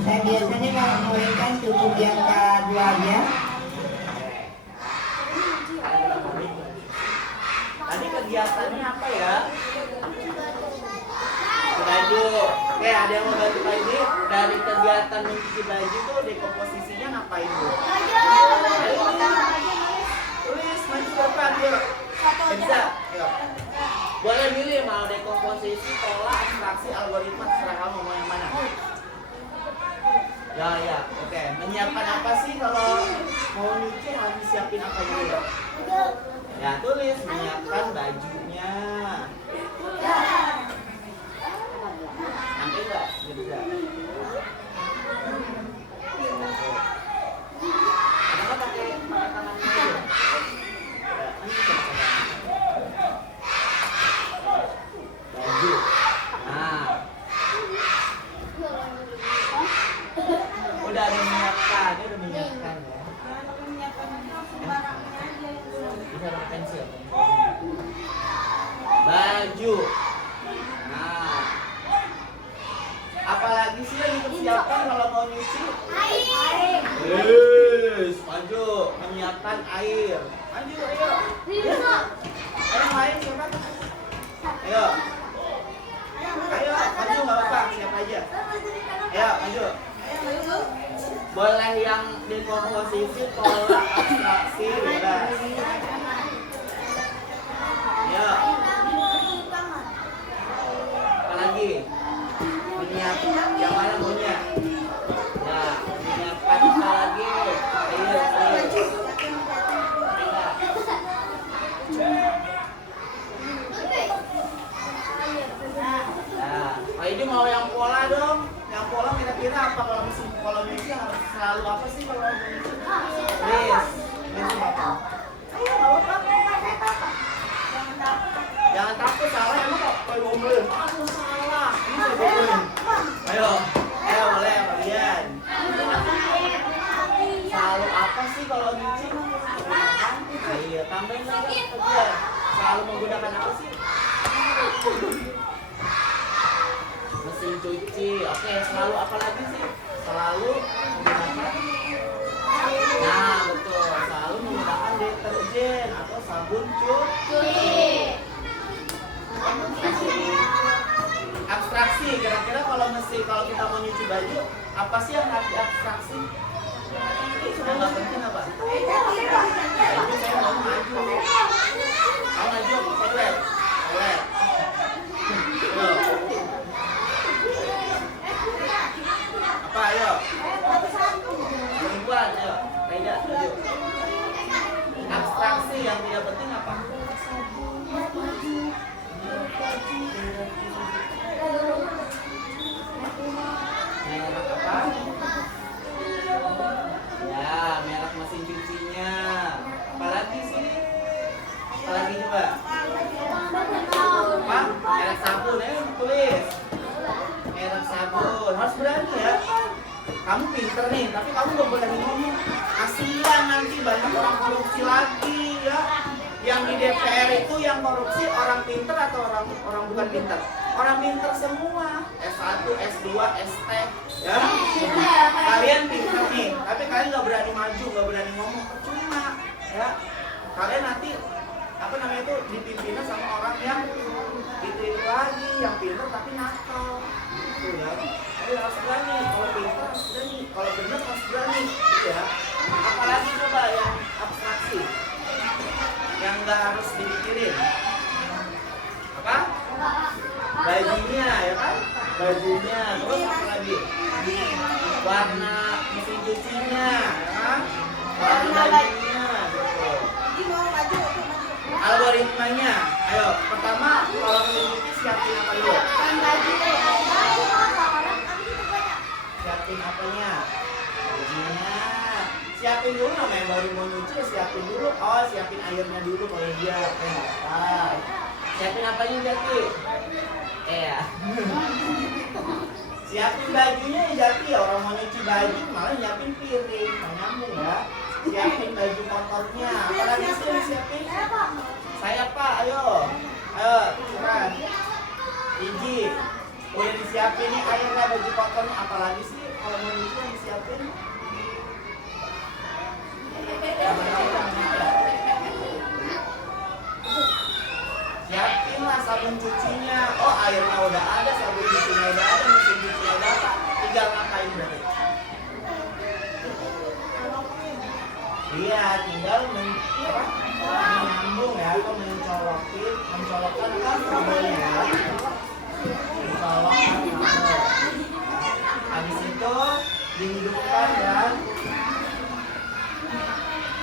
Saya biasanya kalau mengeringkan cukup di angka 2 aja. Tadi kegiatannya apa ya? Cuci baju. Oke, ada yang mau bantu lagi? Dari kegiatan mencuci baju tuh dekomposisinya ngapain Bu? Tulis maju depan yuk. Bisa? Yuk. Boleh milih mau dekomposisi, pola, abstraksi, algoritma, terserah kamu mau yang mana. Ya, oke. Menyiapkan apa sih kalau mau nyuci harus siapin apa dulu? Ya, tulis menyiapkan bajunya. Nanti enggak? Bisa. Kenapa pakai tangannya aja? Ya, kan bisa pakai tangan. Baju. Nah. Udah ada menyiapkan, dia udah menyiapkan ya. Bisa pakai pensil. Baju. Nah. Apalagi sih yang dipersiapkan kalau mau nyuci? Air. Yes, maju, menyiapkan air. Maju, ayo. Rinso. Ayo yang lain siapa? Ayo. Ayo, maju nggak apa-apa, siapa aja. Ayo, maju. Boleh yang dekomposisi, pola, abstraksi, bebas. Ayo. Apa lagi? Menyiapkan yang mana maunya? Ya, menyiapkan apa lagi? Ayo. Nah, Pak ini mau yang pola dong. Yang pola kira-kira apa kalau mesin pola nyuci harus selalu apa sih kalau nyuci? List apa? mencuci. Oke, selalu apa lagi sih? Selalu menggunakan. Nah, betul. Selalu menggunakan deterjen atau sabun cuci. Abstraksi, kira-kira kalau kita mau nyuci baju, apa sih yang harus diabstraksi? Sudah nggak penting apa? Baju saya mau maju. Mau maju apa toilet? Toilet. Apa ayo? Perempuan ayo. Tidak, ayo. Abstraksi yang tidak penting apa? Merek apa? Ya, merek mesin cucinya. Apalagi sih? Apalagi coba? Apa? Merek sabun, tulis. Merek sabun. Harus berani ya. Kamu pinter nih, tapi kamu gak berani ngomong. Kasihan nanti banyak orang korupsi lagi ya. Yang di DPR itu yang korupsi orang pinter atau orang bukan pinter? Orang pinter semua. S1, S2, ST ya. Kalian pinter nih, tapi kalian nggak berani maju, nggak berani ngomong, percuma ya. Kalian nanti apa namanya itu dipimpinnya sama orang yang itu lagi, yang pinter tapi nakal gitu ya. Jadi harus berani, kalau pinter harus berani, kalau bener harus berani gitu ya. Apalagi coba yang abstraksi yang nggak harus dipikirin apa? Bajunya ya kan? Bajunya, terus apa lagi? Warna mesin cucinya ya kan? Warna bajunya gitu. Algoritmanya, ayo pertama kalau mesin cuci siapin apa dulu? Siapin apanya? Bajunya. Siapin dulu namanya baru mau nyuci ya siapin dulu. Oh siapin airnya dulu kalau dia siapin apanya Jati? Ya. Siapin bajunya ya Jati ya, orang mau nyuci baju malah nyiapin piring, nyambung ya. Siapin baju kotornya. Apalagi sih yang siapin? Saya Pak, ayo cepetan. Iji, udah disiapin nih airnya, baju kotornya. Apalagi sih kalau mau nyuci yang disiapin? Siapin lah sabun cucinya. Oh airnya udah ada, sabun cucinya udah ada, mesin cucinya udah ada. Tinggal ngapain berarti? Iya, tinggal menyambung ya, atau mencolokkan kabelnya ya. Mencolokkan kabel. Habis itu dihidupkan ya.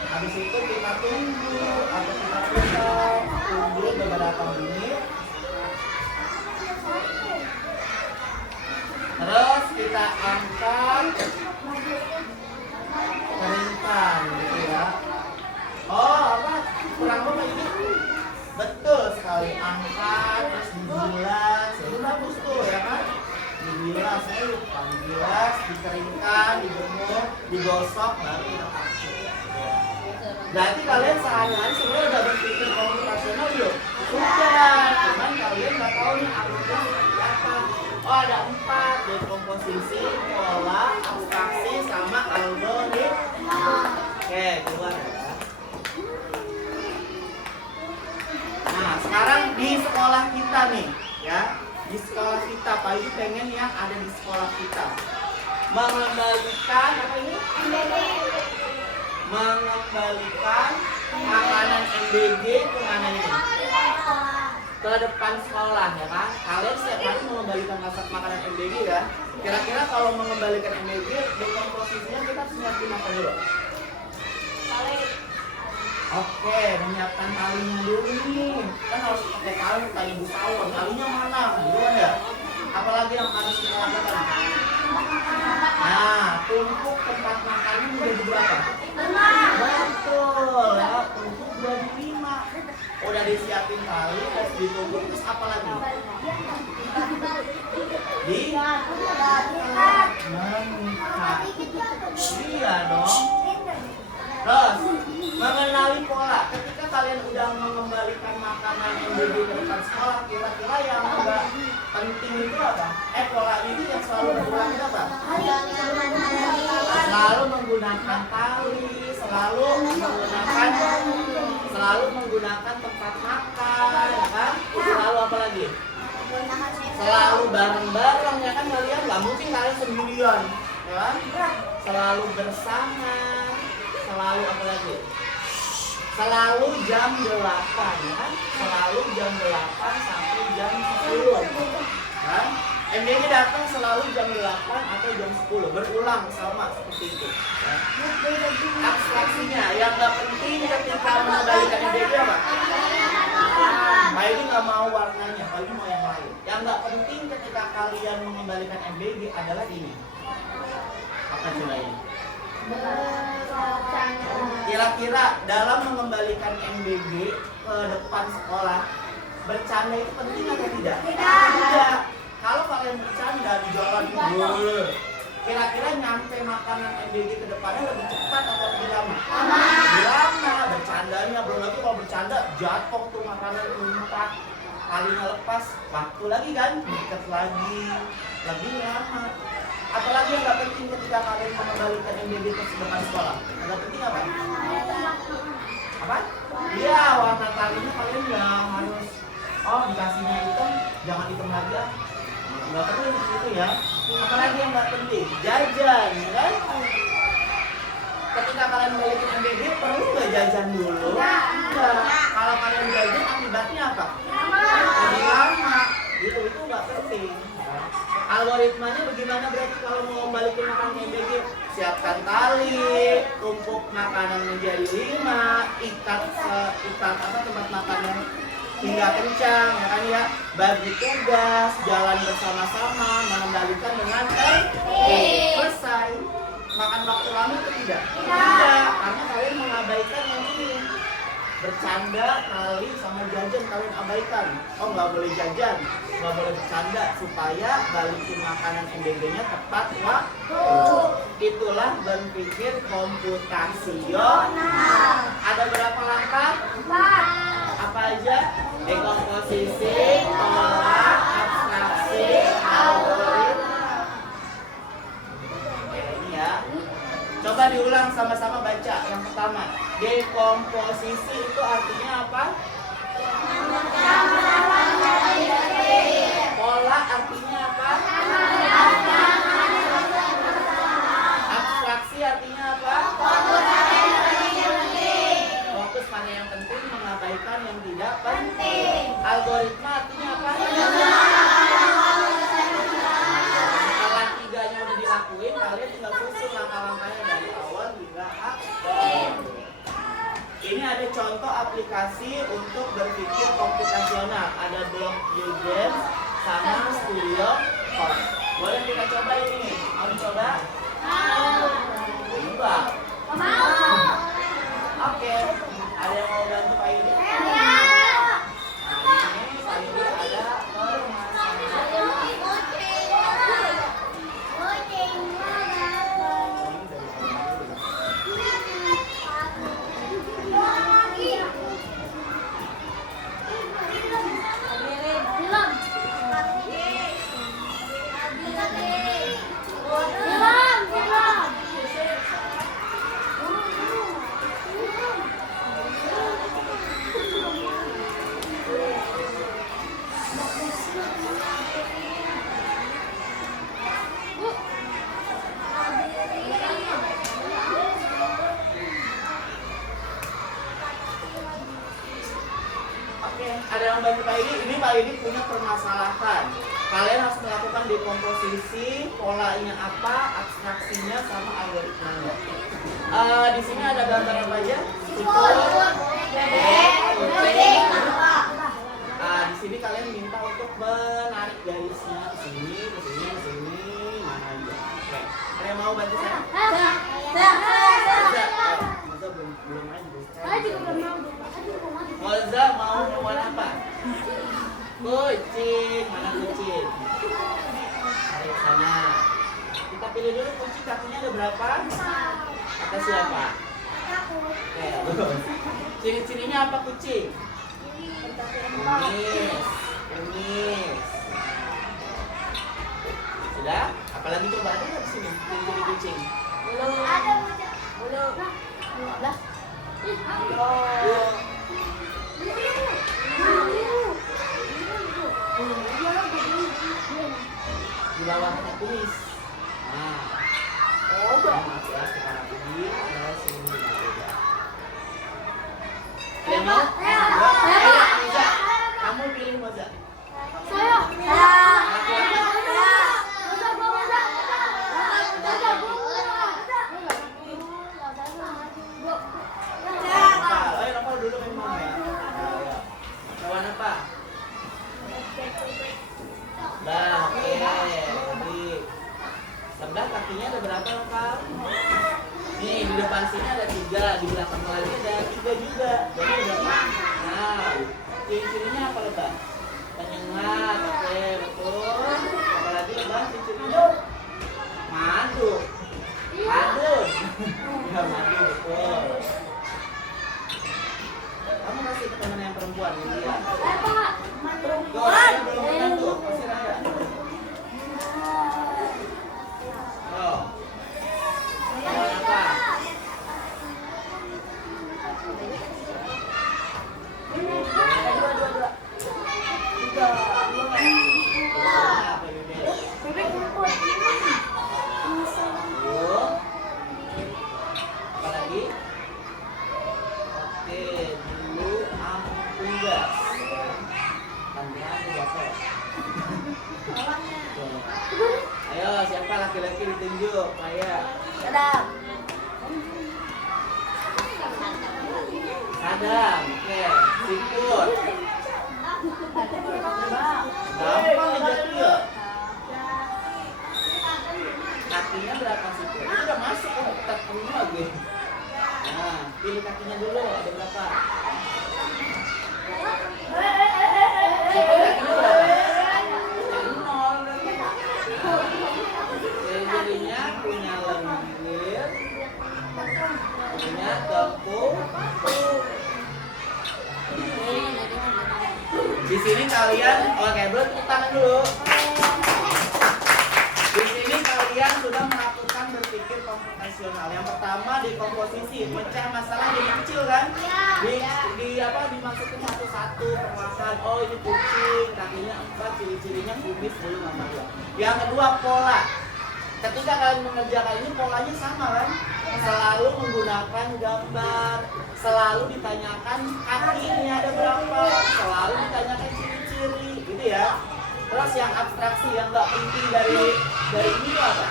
Habis itu kita tunggu atau kita putar, tunggu beberapa menit. Terus kita angkat, keringkan gitu ya. Oh apa? Kurang apa ini? Betul sekali, angkat terus dibilas. Itu bagus tuh ya kan? Dibilas, dibilas, dikeringkan, dijemur, digosok, baru kita pakai. Berarti kalian sehari-hari sebenarnya udah berpikir komputasional belum? Sudah, cuman kalian nggak tahu nih alurnya seperti apa. Oh ada 4, dekomposisi, pola, abstraksi, sama algoritma. Oke, keluar ya. Nah sekarang di sekolah kita nih ya, di sekolah kita Pak Yu pengen yang ada di sekolah kita mengembalikan apa ini? Mengembalikan makanan MBG ke mana ini? Ke depan sekolah ya kan? Kalian setiap hari mengembalikan makanan MBG ya. Kira-kira kalau mengembalikan MBG, dekomposisinya kita harus nyiapin apa dulu? Oke, menyiapkan talinya dulu nih. Kan harus pakai tali ibu sawon. Talinya mana? Duluan ya. Apalagi yang harus kita lakukan? Nah, tumpuk tempat makannya menjadi berapa? 5. Betul ya, tumpuk jadi 5. Udah disiapin tali, terus ditumpuk, terus apa lagi? Mengikat. Iya dong. Terus mengenali pola. Ketika kalian udah mengembalikan makanan yang di depan sekolah, kira-kira yang enggak penting itu apa? Pola ini yang selalu berulang itu apa? Selalu menggunakan tali, selalu menggunakan tempat makan, ya kan? Selalu apa lagi? Selalu bareng-bareng, ya kan kalian? Gak mungkin kalian sendirian, ya kan? Selalu bersama, selalu apa lagi? Selalu jam 8, ya kan? Selalu jam 8 sampai jam 10, kan? MBG datang selalu jam 8 atau jam 10, berulang sama seperti itu, ya. Abstraksinya yang gak penting ketika mengembalikan MBG apa? Pak ini gak mau warnanya, Pak ini mau yang lain. Yang gak penting ketika kalian mengembalikan MBG adalah ini. Apa nilainya? Kira-kira dalam mengembalikan MBG ke depan sekolah, bercanda itu penting atau tidak? Tidak. Kalau kalian bercanda di jalan itu, kira-kira nyampe makanan MBG ke depannya lebih cepat atau lebih lama? Lebih lama. Bercandanya, belum lagi kalau bercanda jatuh tuh makanan tumpah, talinya lepas, waktu lagi kan, deket lagi, lebih lama. Apalagi yang gak penting ketika kalian mengembalikan MBG ke depan sekolah? Gak penting apa? Apa? Iya, warna talinya kalian yang harus, dikasihnya hitam, jangan hitam lagi ya. Gak perlu gitu ya. Apalagi yang gak penting? Jajan, ya kan? Ketika kalian memiliki MBG, perlu gak jajan dulu? Enggak. Kalau kalian jajan, akibatnya apa? Lebih lama. Itu gak penting. Algoritmanya bagaimana berarti kalau mau balikin makanan MBG? Siapkan tali, tumpuk makanan menjadi 5, ikat tempat makannya hingga kencang, ya kan ya. Bagi tugas, jalan bersama-sama, mengembalikan dengan selesai. Makan waktu lama atau tidak? Tidak, karena kalian mengabaikan yang ini. Bercanda, tali, sama jajan kalian abaikan. Nggak boleh jajan, nggak boleh bercanda, supaya balikin makanan MBG-nya tepat waktu. Itulah berpikir komputasional. Ada berapa langkah? 4. Apa aja? Dekomposisi, pola, abstraksi, algoritma. Oke, ini ya. Coba diulang sama-sama baca. Yang pertama, dekomposisi itu artinya apa? Pola artinya apa? Abstraksi artinya apa? Fokus pada yang penting, mengabaikan yang tidak penting. Algoritma artinya apa? Setelah 3-nya udah dilakuin, kalian tinggal susun langkah-langkahnya dari awal hingga akhir. Ini ada contoh aplikasi untuk berpikir komputasional. Ada Blockbuilders sama Studio Code. Boleh kita coba ini? Mau dicoba? Coba. Oke. Ada yang mau bantu Pak Yudi? Nah, ini Pak Yudi ada ada yang bantu Pak Yudi. Ini Pak Yudi punya permasalahan. Kalian harus melakukan dekomposisi, polanya apa, abstraksinya, sama algoritmanya. Di sini ada gambar apa aja? Di sini kalian minta untuk menarik garisnya ke sini, ke sini, ke sini, mana aja. Oke. Ada yang mau bantu saya? Masa belum main bu? Moza mau hewan apa? Kucing. Mana kucing? Tarik sana. Kita pilih dulu kucing, kakinya ada berapa? Kata siapa? Ciri-cirinya apa kucing? Kumis. Udah? Apalagi coba ada nggak di sini? Ciri-ciri kucing. Ada belum. Udah. Di bawahnya kumis. Nah. Maaf ya, sekarang ini adalah sini beda. Lemo? Ayo, Moza. Kamu pilih Moza. Saya. Ayo, Rafa dulu main mama ya. Ayo. Lawan apa? Nah, oke. Jadi sebelah kakinya ada berapa Rafa? Nih, di depan sini ada 3, di belakang lagi ada 3 juga. Jadi ada 4. Nah, ciri-cirinya apa Lebah? Penyengat, oke, betul. Apalagi Lebah ciri-cirinya? Madu. Adun. Ya, madu, betul. Kamu kasih ke teman yang perempuan, Lydia. Tuh, Raya belum menang tuh. Kasih Raya. Oh. Lawan apa? Apa, Bebek? Tuh. Apa lagi? Oke, dulu unggas. Tangan unggas. Ayo, siapa laki-laki ditunjuk? Raya. Sadam, oke. Sikut. Gampang aja ya. Kakinya berapa sikut? Ini udah masuk ke otak kamu lagi. Nah, pilih kakinya dulu. Ada berapa? Siapa kakinya berapa? Yang 0. Jari-jarinya punya lendir, punya tepung. Di sini kalian, oke, belum tepuk tangan dulu. Di sini kalian sudah melakukan berpikir komputasional. Yang pertama di komposisi, pecah masalah jadi kecil kan? Di apa dimasukin satu-satu permasalahan. Oh ini kucing, kakinya 4, ciri-cirinya kumis belum sama dia. Yang kedua pola. Ketika kalian mengerjakan ini polanya sama kan? Selalu menggunakan gambar, selalu ditanyakan kakinya ada berapa, selalu ditanyakan ciri-ciri, gitu ya. Terus yang abstraksi yang nggak penting dari ini itu apa?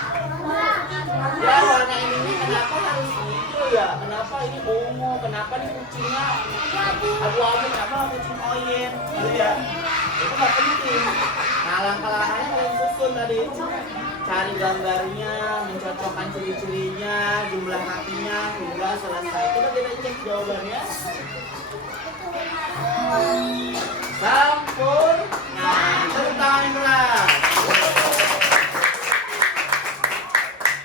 Ya warna ini kenapa harus hijau ya? Kenapa ini ungu? Kenapa ini kucingnya abu-abu? Kenapa kucing oyen? Gitu ya? Itu nggak penting. Nah langkah-langkahnya kalian susun tadi. Cari gambarnya, mencocokkan ciri-cirinya, jumlah kakinya hingga selesai. Coba kita cek jawabannya. Sempurna. Tepuk tangan yang keras.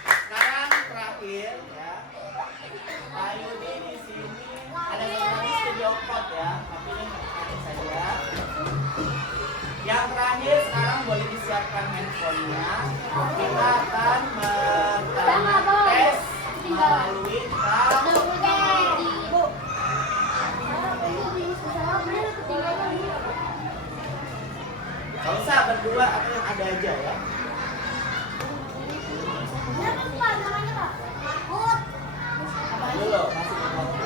Sekarang terakhir ya. Ayo di sini ada yang jokot ya. Tapi ini pakai saja. Yang terakhir sekarang boleh disiapkan handphonenya. Kita akan tes melalui Gak usah berdua atau yang ada aja ya. Dulu masih waktu.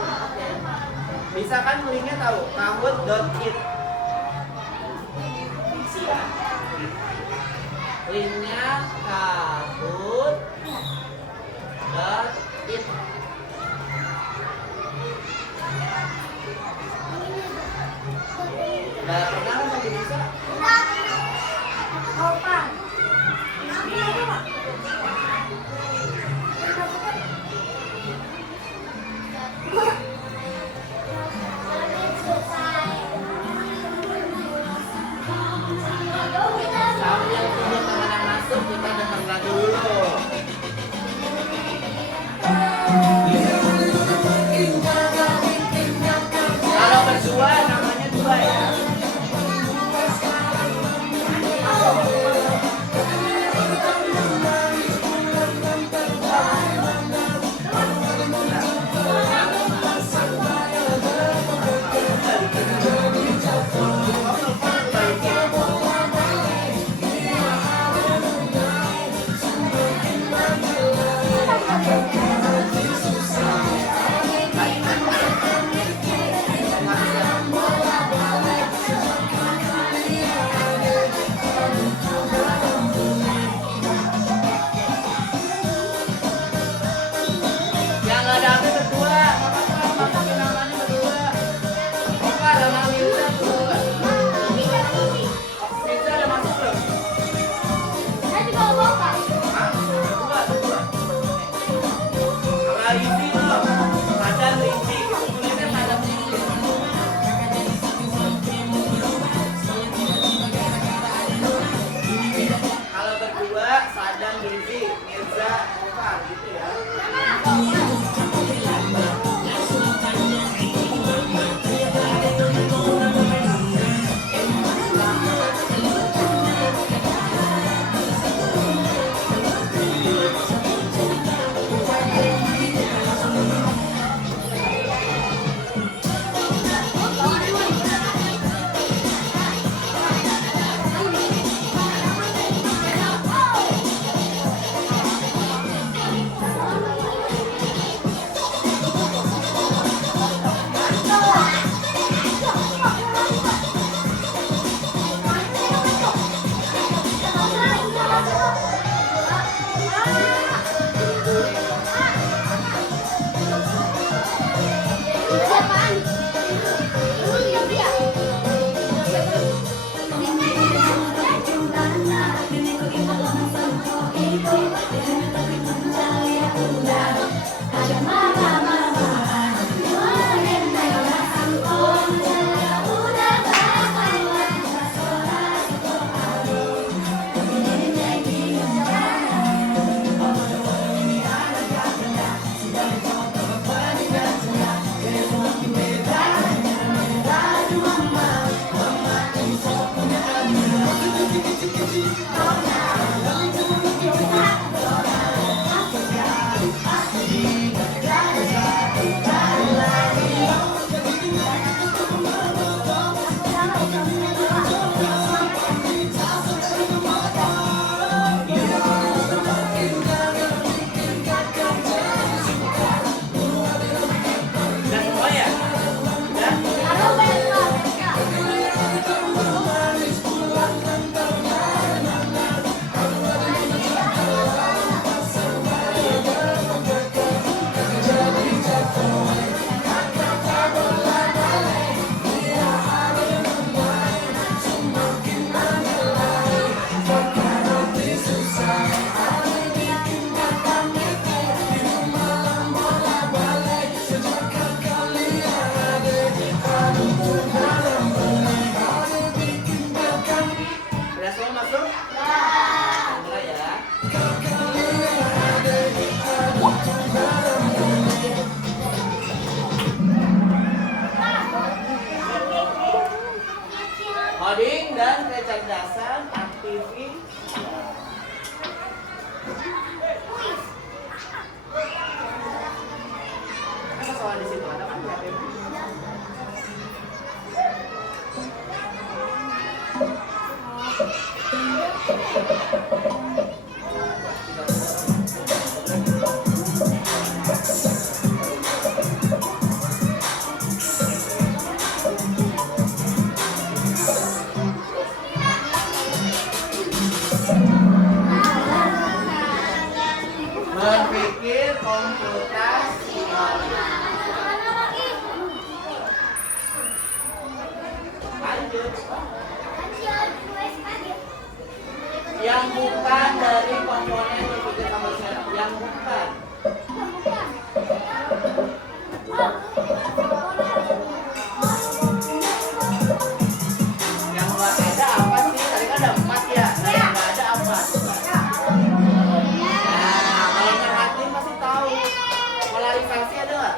Bisa kan linknya tahu kahoot.it. Isi ya. Linknya kahoot.it. Nah, pernah masih bisa? Sambil tunggu teman yang masuk, kita dengar lagu dulu. Kalau berdua namanya dua ya. TV. Apa soal di situ ada kan ya? Berpikir komputasional. Lanjut. Yang bukan dari komponen berpikir komputasional. Yang bukan. Yang nggak ada apa sih? Tadi kan ada 4 ya. Nah, yang nggak ada apa? Kalau ngerhatiin pasti tahu. Polarisasi ada nggak?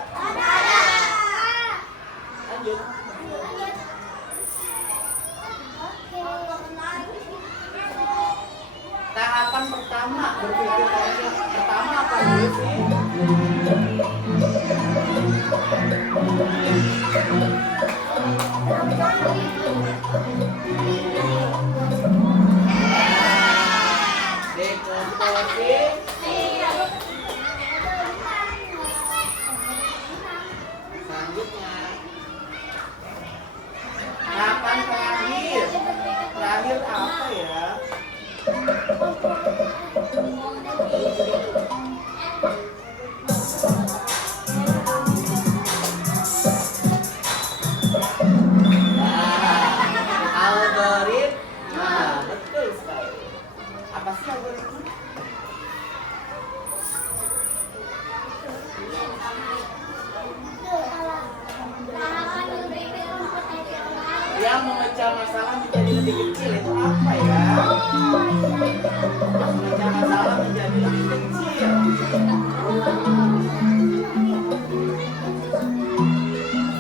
Lanjut. Tahapan pertama berpikir komputasional. Pertama apa dulu sih? Dekomposisi. Selanjutnya, kapan terakhir? Terakhir apa ya? Algoritma. Betul sekali. Apa sih algoritma? Yang memecah masalah menjadi lebih kecil itu apa ya? Memecah masalah menjadi lebih kecil.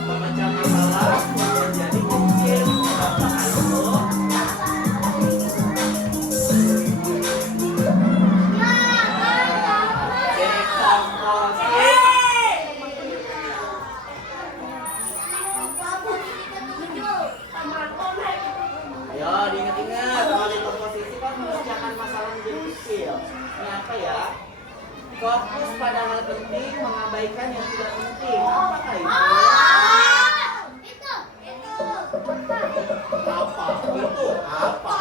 Memecah masalah menjadi kecil. Apa itu? Dekomposisi. Ayo diingat-ingat, kalau dekomposisi kan memecahkan masalah menjadi kecil. Ini apa ya? Fokus pada hal penting, mengabaikan yang tidak penting. Apakah itu? Apa? Itu apa?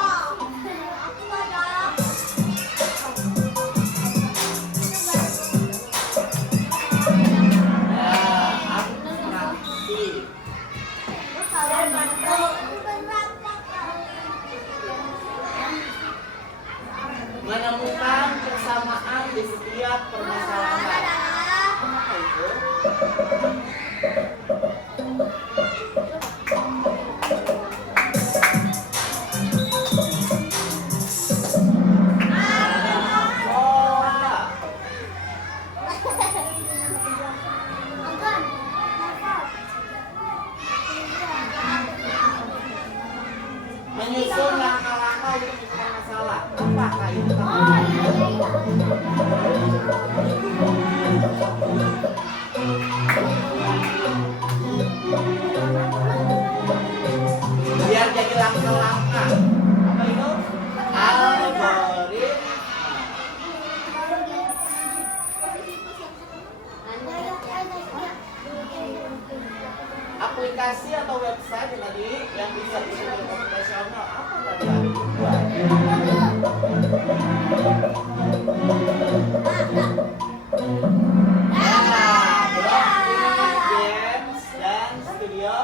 Abstraksi. Menemukan persamaan di setiap permasalahan. Apa itu? Pola. Menyusun langkah-langkah untuk menyelesaikan masalah. Apakah itu? Biar jadi langkah-langkah. Apa itu? Algoritma. Aplikasi atau website tadi yang bisa disebut komputasional. Apa tadi? Games dan studio.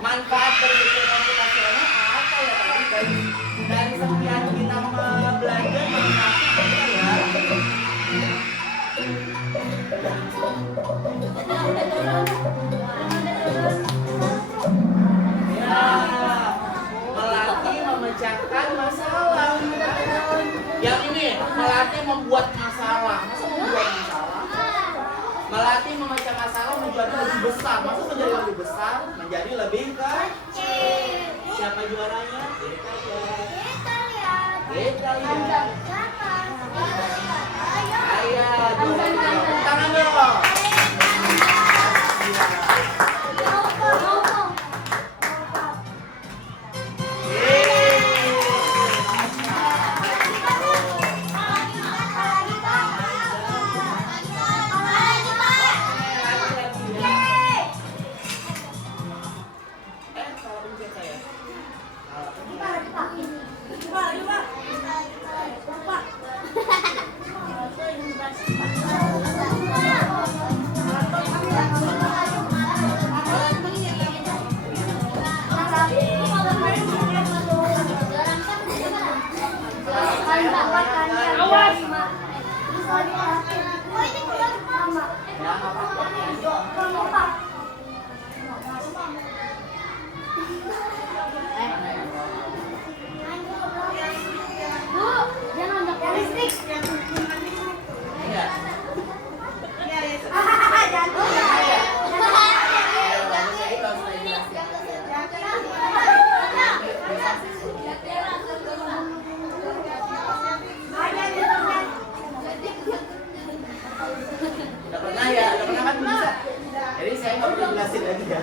Manfaat berpikir komputasional apa ya tadi? Dari sekian kita belajar manfaat apa ya? Ya, melatih memecahkan masalah. Yang ini melatih membuat masalah. Masa membuat masalah? Melatih memecah masalah menjadi lebih besar. Maksud menjadi lebih besar, menjadi lebih kecil. Siapa juaranya? Kita lihat. Kita lihat. Ayah, juaranya. Tepuk tangan dong. Udah pernah kan bisa. Jadi saya nggak perlu jelasin lagi ya.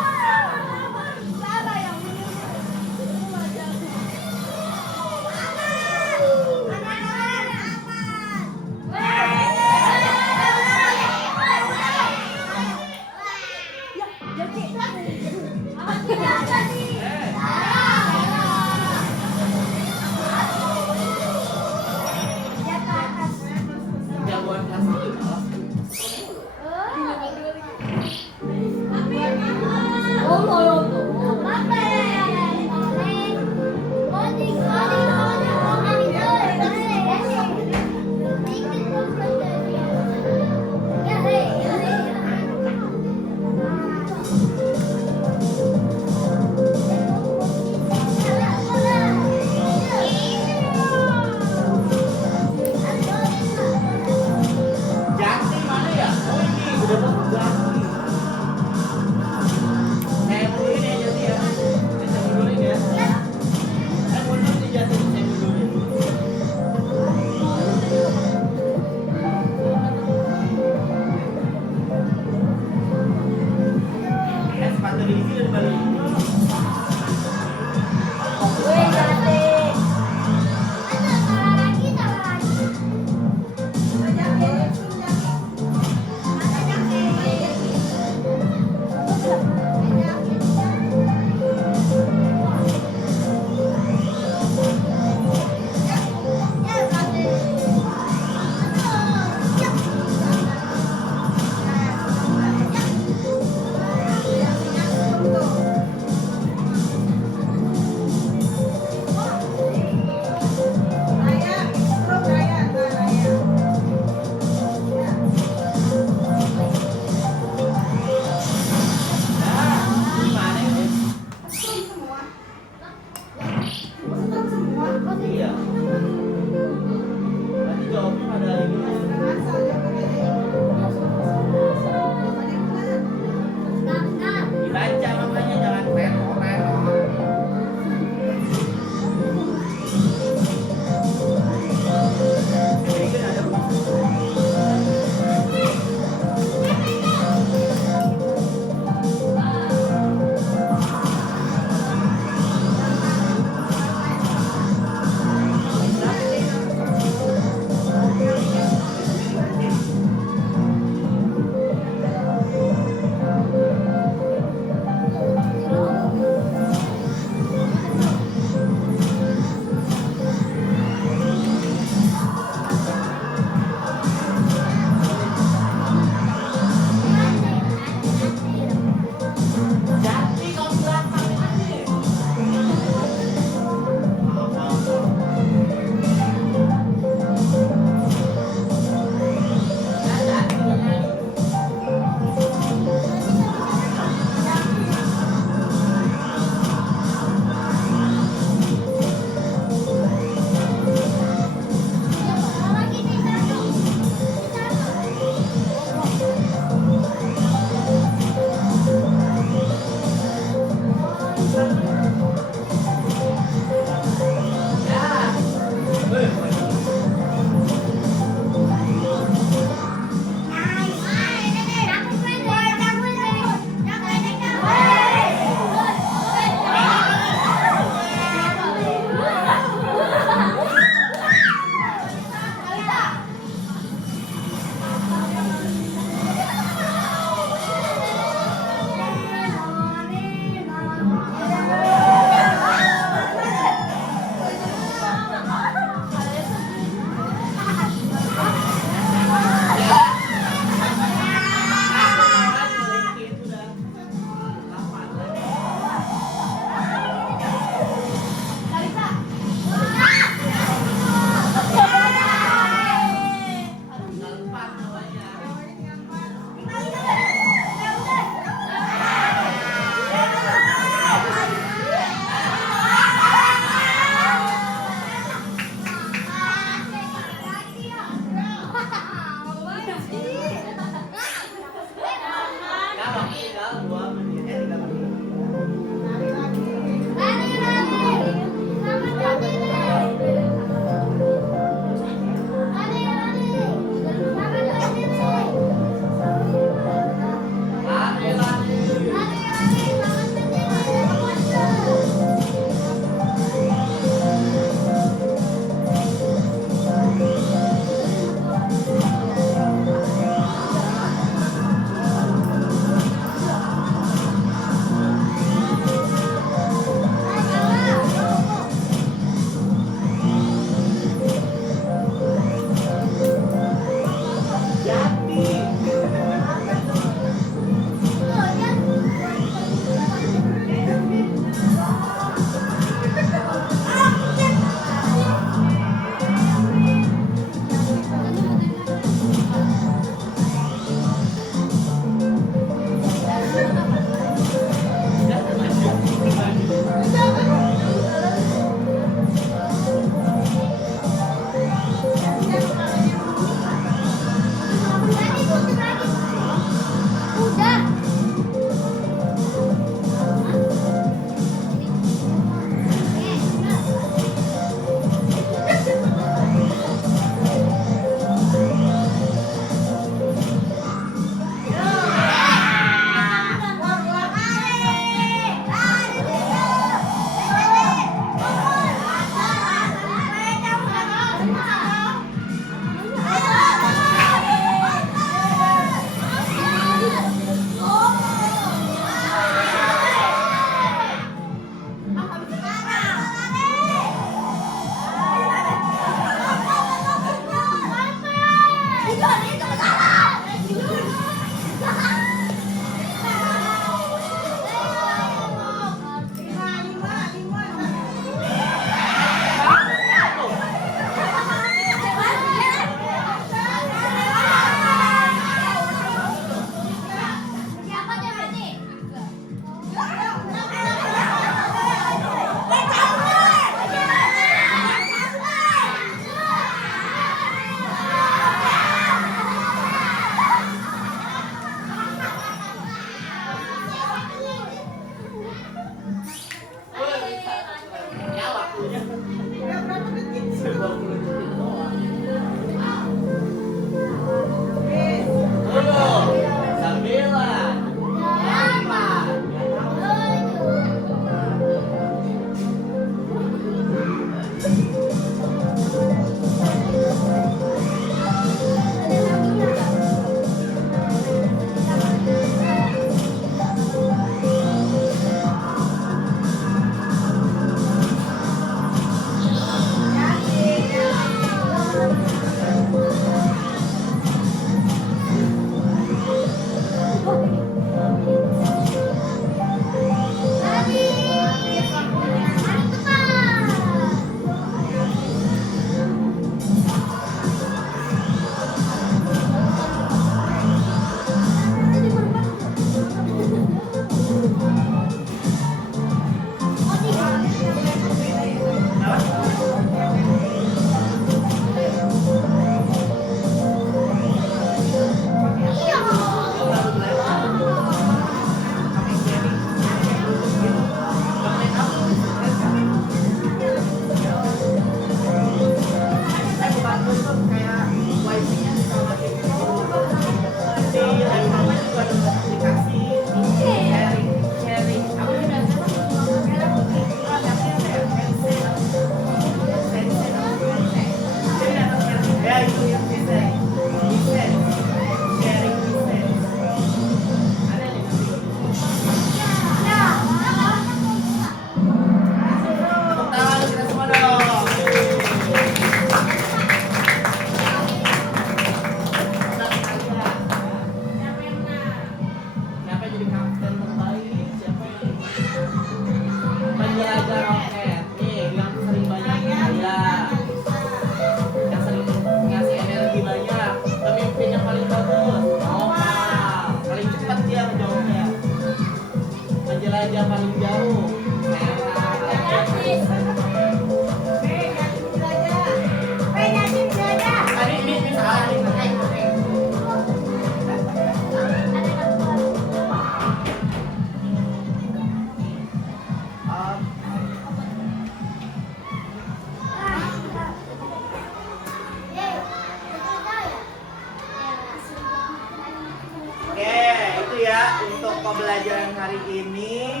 pembelajaran hari ini.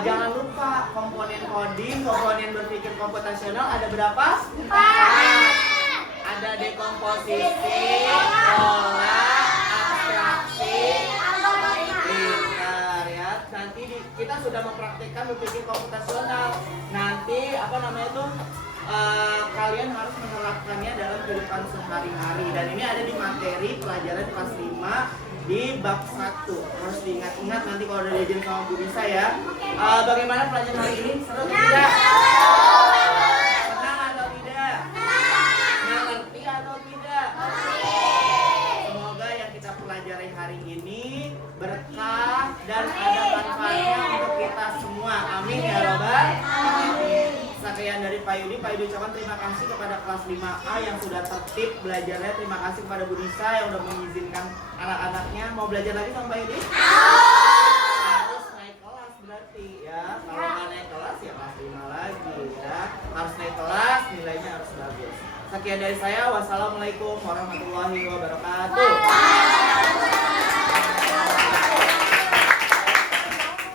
Jangan lupa komponen coding, komponen berpikir komputasional ada berapa? 4. Ada dekomposisi, pola, abstraksi, pintar ya. Nanti kita sudah mempraktikkan berpikir komputasional. Nanti apa namanya itu? Kalian harus menerapkannya dalam kehidupan sehari-hari. Dan ini ada di materi pelajaran kelas 5 di bab 1. Harus diingat-ingat nanti kalau udah diajarin sama Bu Nisa ya. Bagaimana pelajaran hari ini? Seru atau tidak? Senang atau tidak? Mengerti atau tidak? Semoga yang kita pelajari hari ini berkah dan ada manfaatnya untuk kita semua. Amin ya Robbal. Sekian dari Pak Yudi. Pak Yudi ucapkan terima kasih kepada kelas 5A yang sudah tertib belajarnya. Terima kasih kepada Bu Nisa yang sudah mengizinkan anak-anaknya. Mau belajar lagi sama Pak Yudi? Harus naik kelas berarti ya. Kalau nggak naik kelas ya kelas 5 lagi ya. Harus naik kelas, nilainya harus bagus. Sekian dari saya. Wassalamualaikum warahmatullahi wabarakatuh.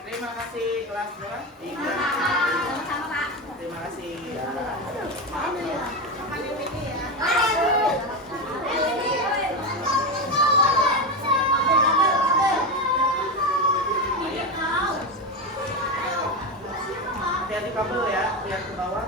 Terima kasih kelas berapa? 3. Terima kasih. Hati-hati kabel ya, lihat ke bawah.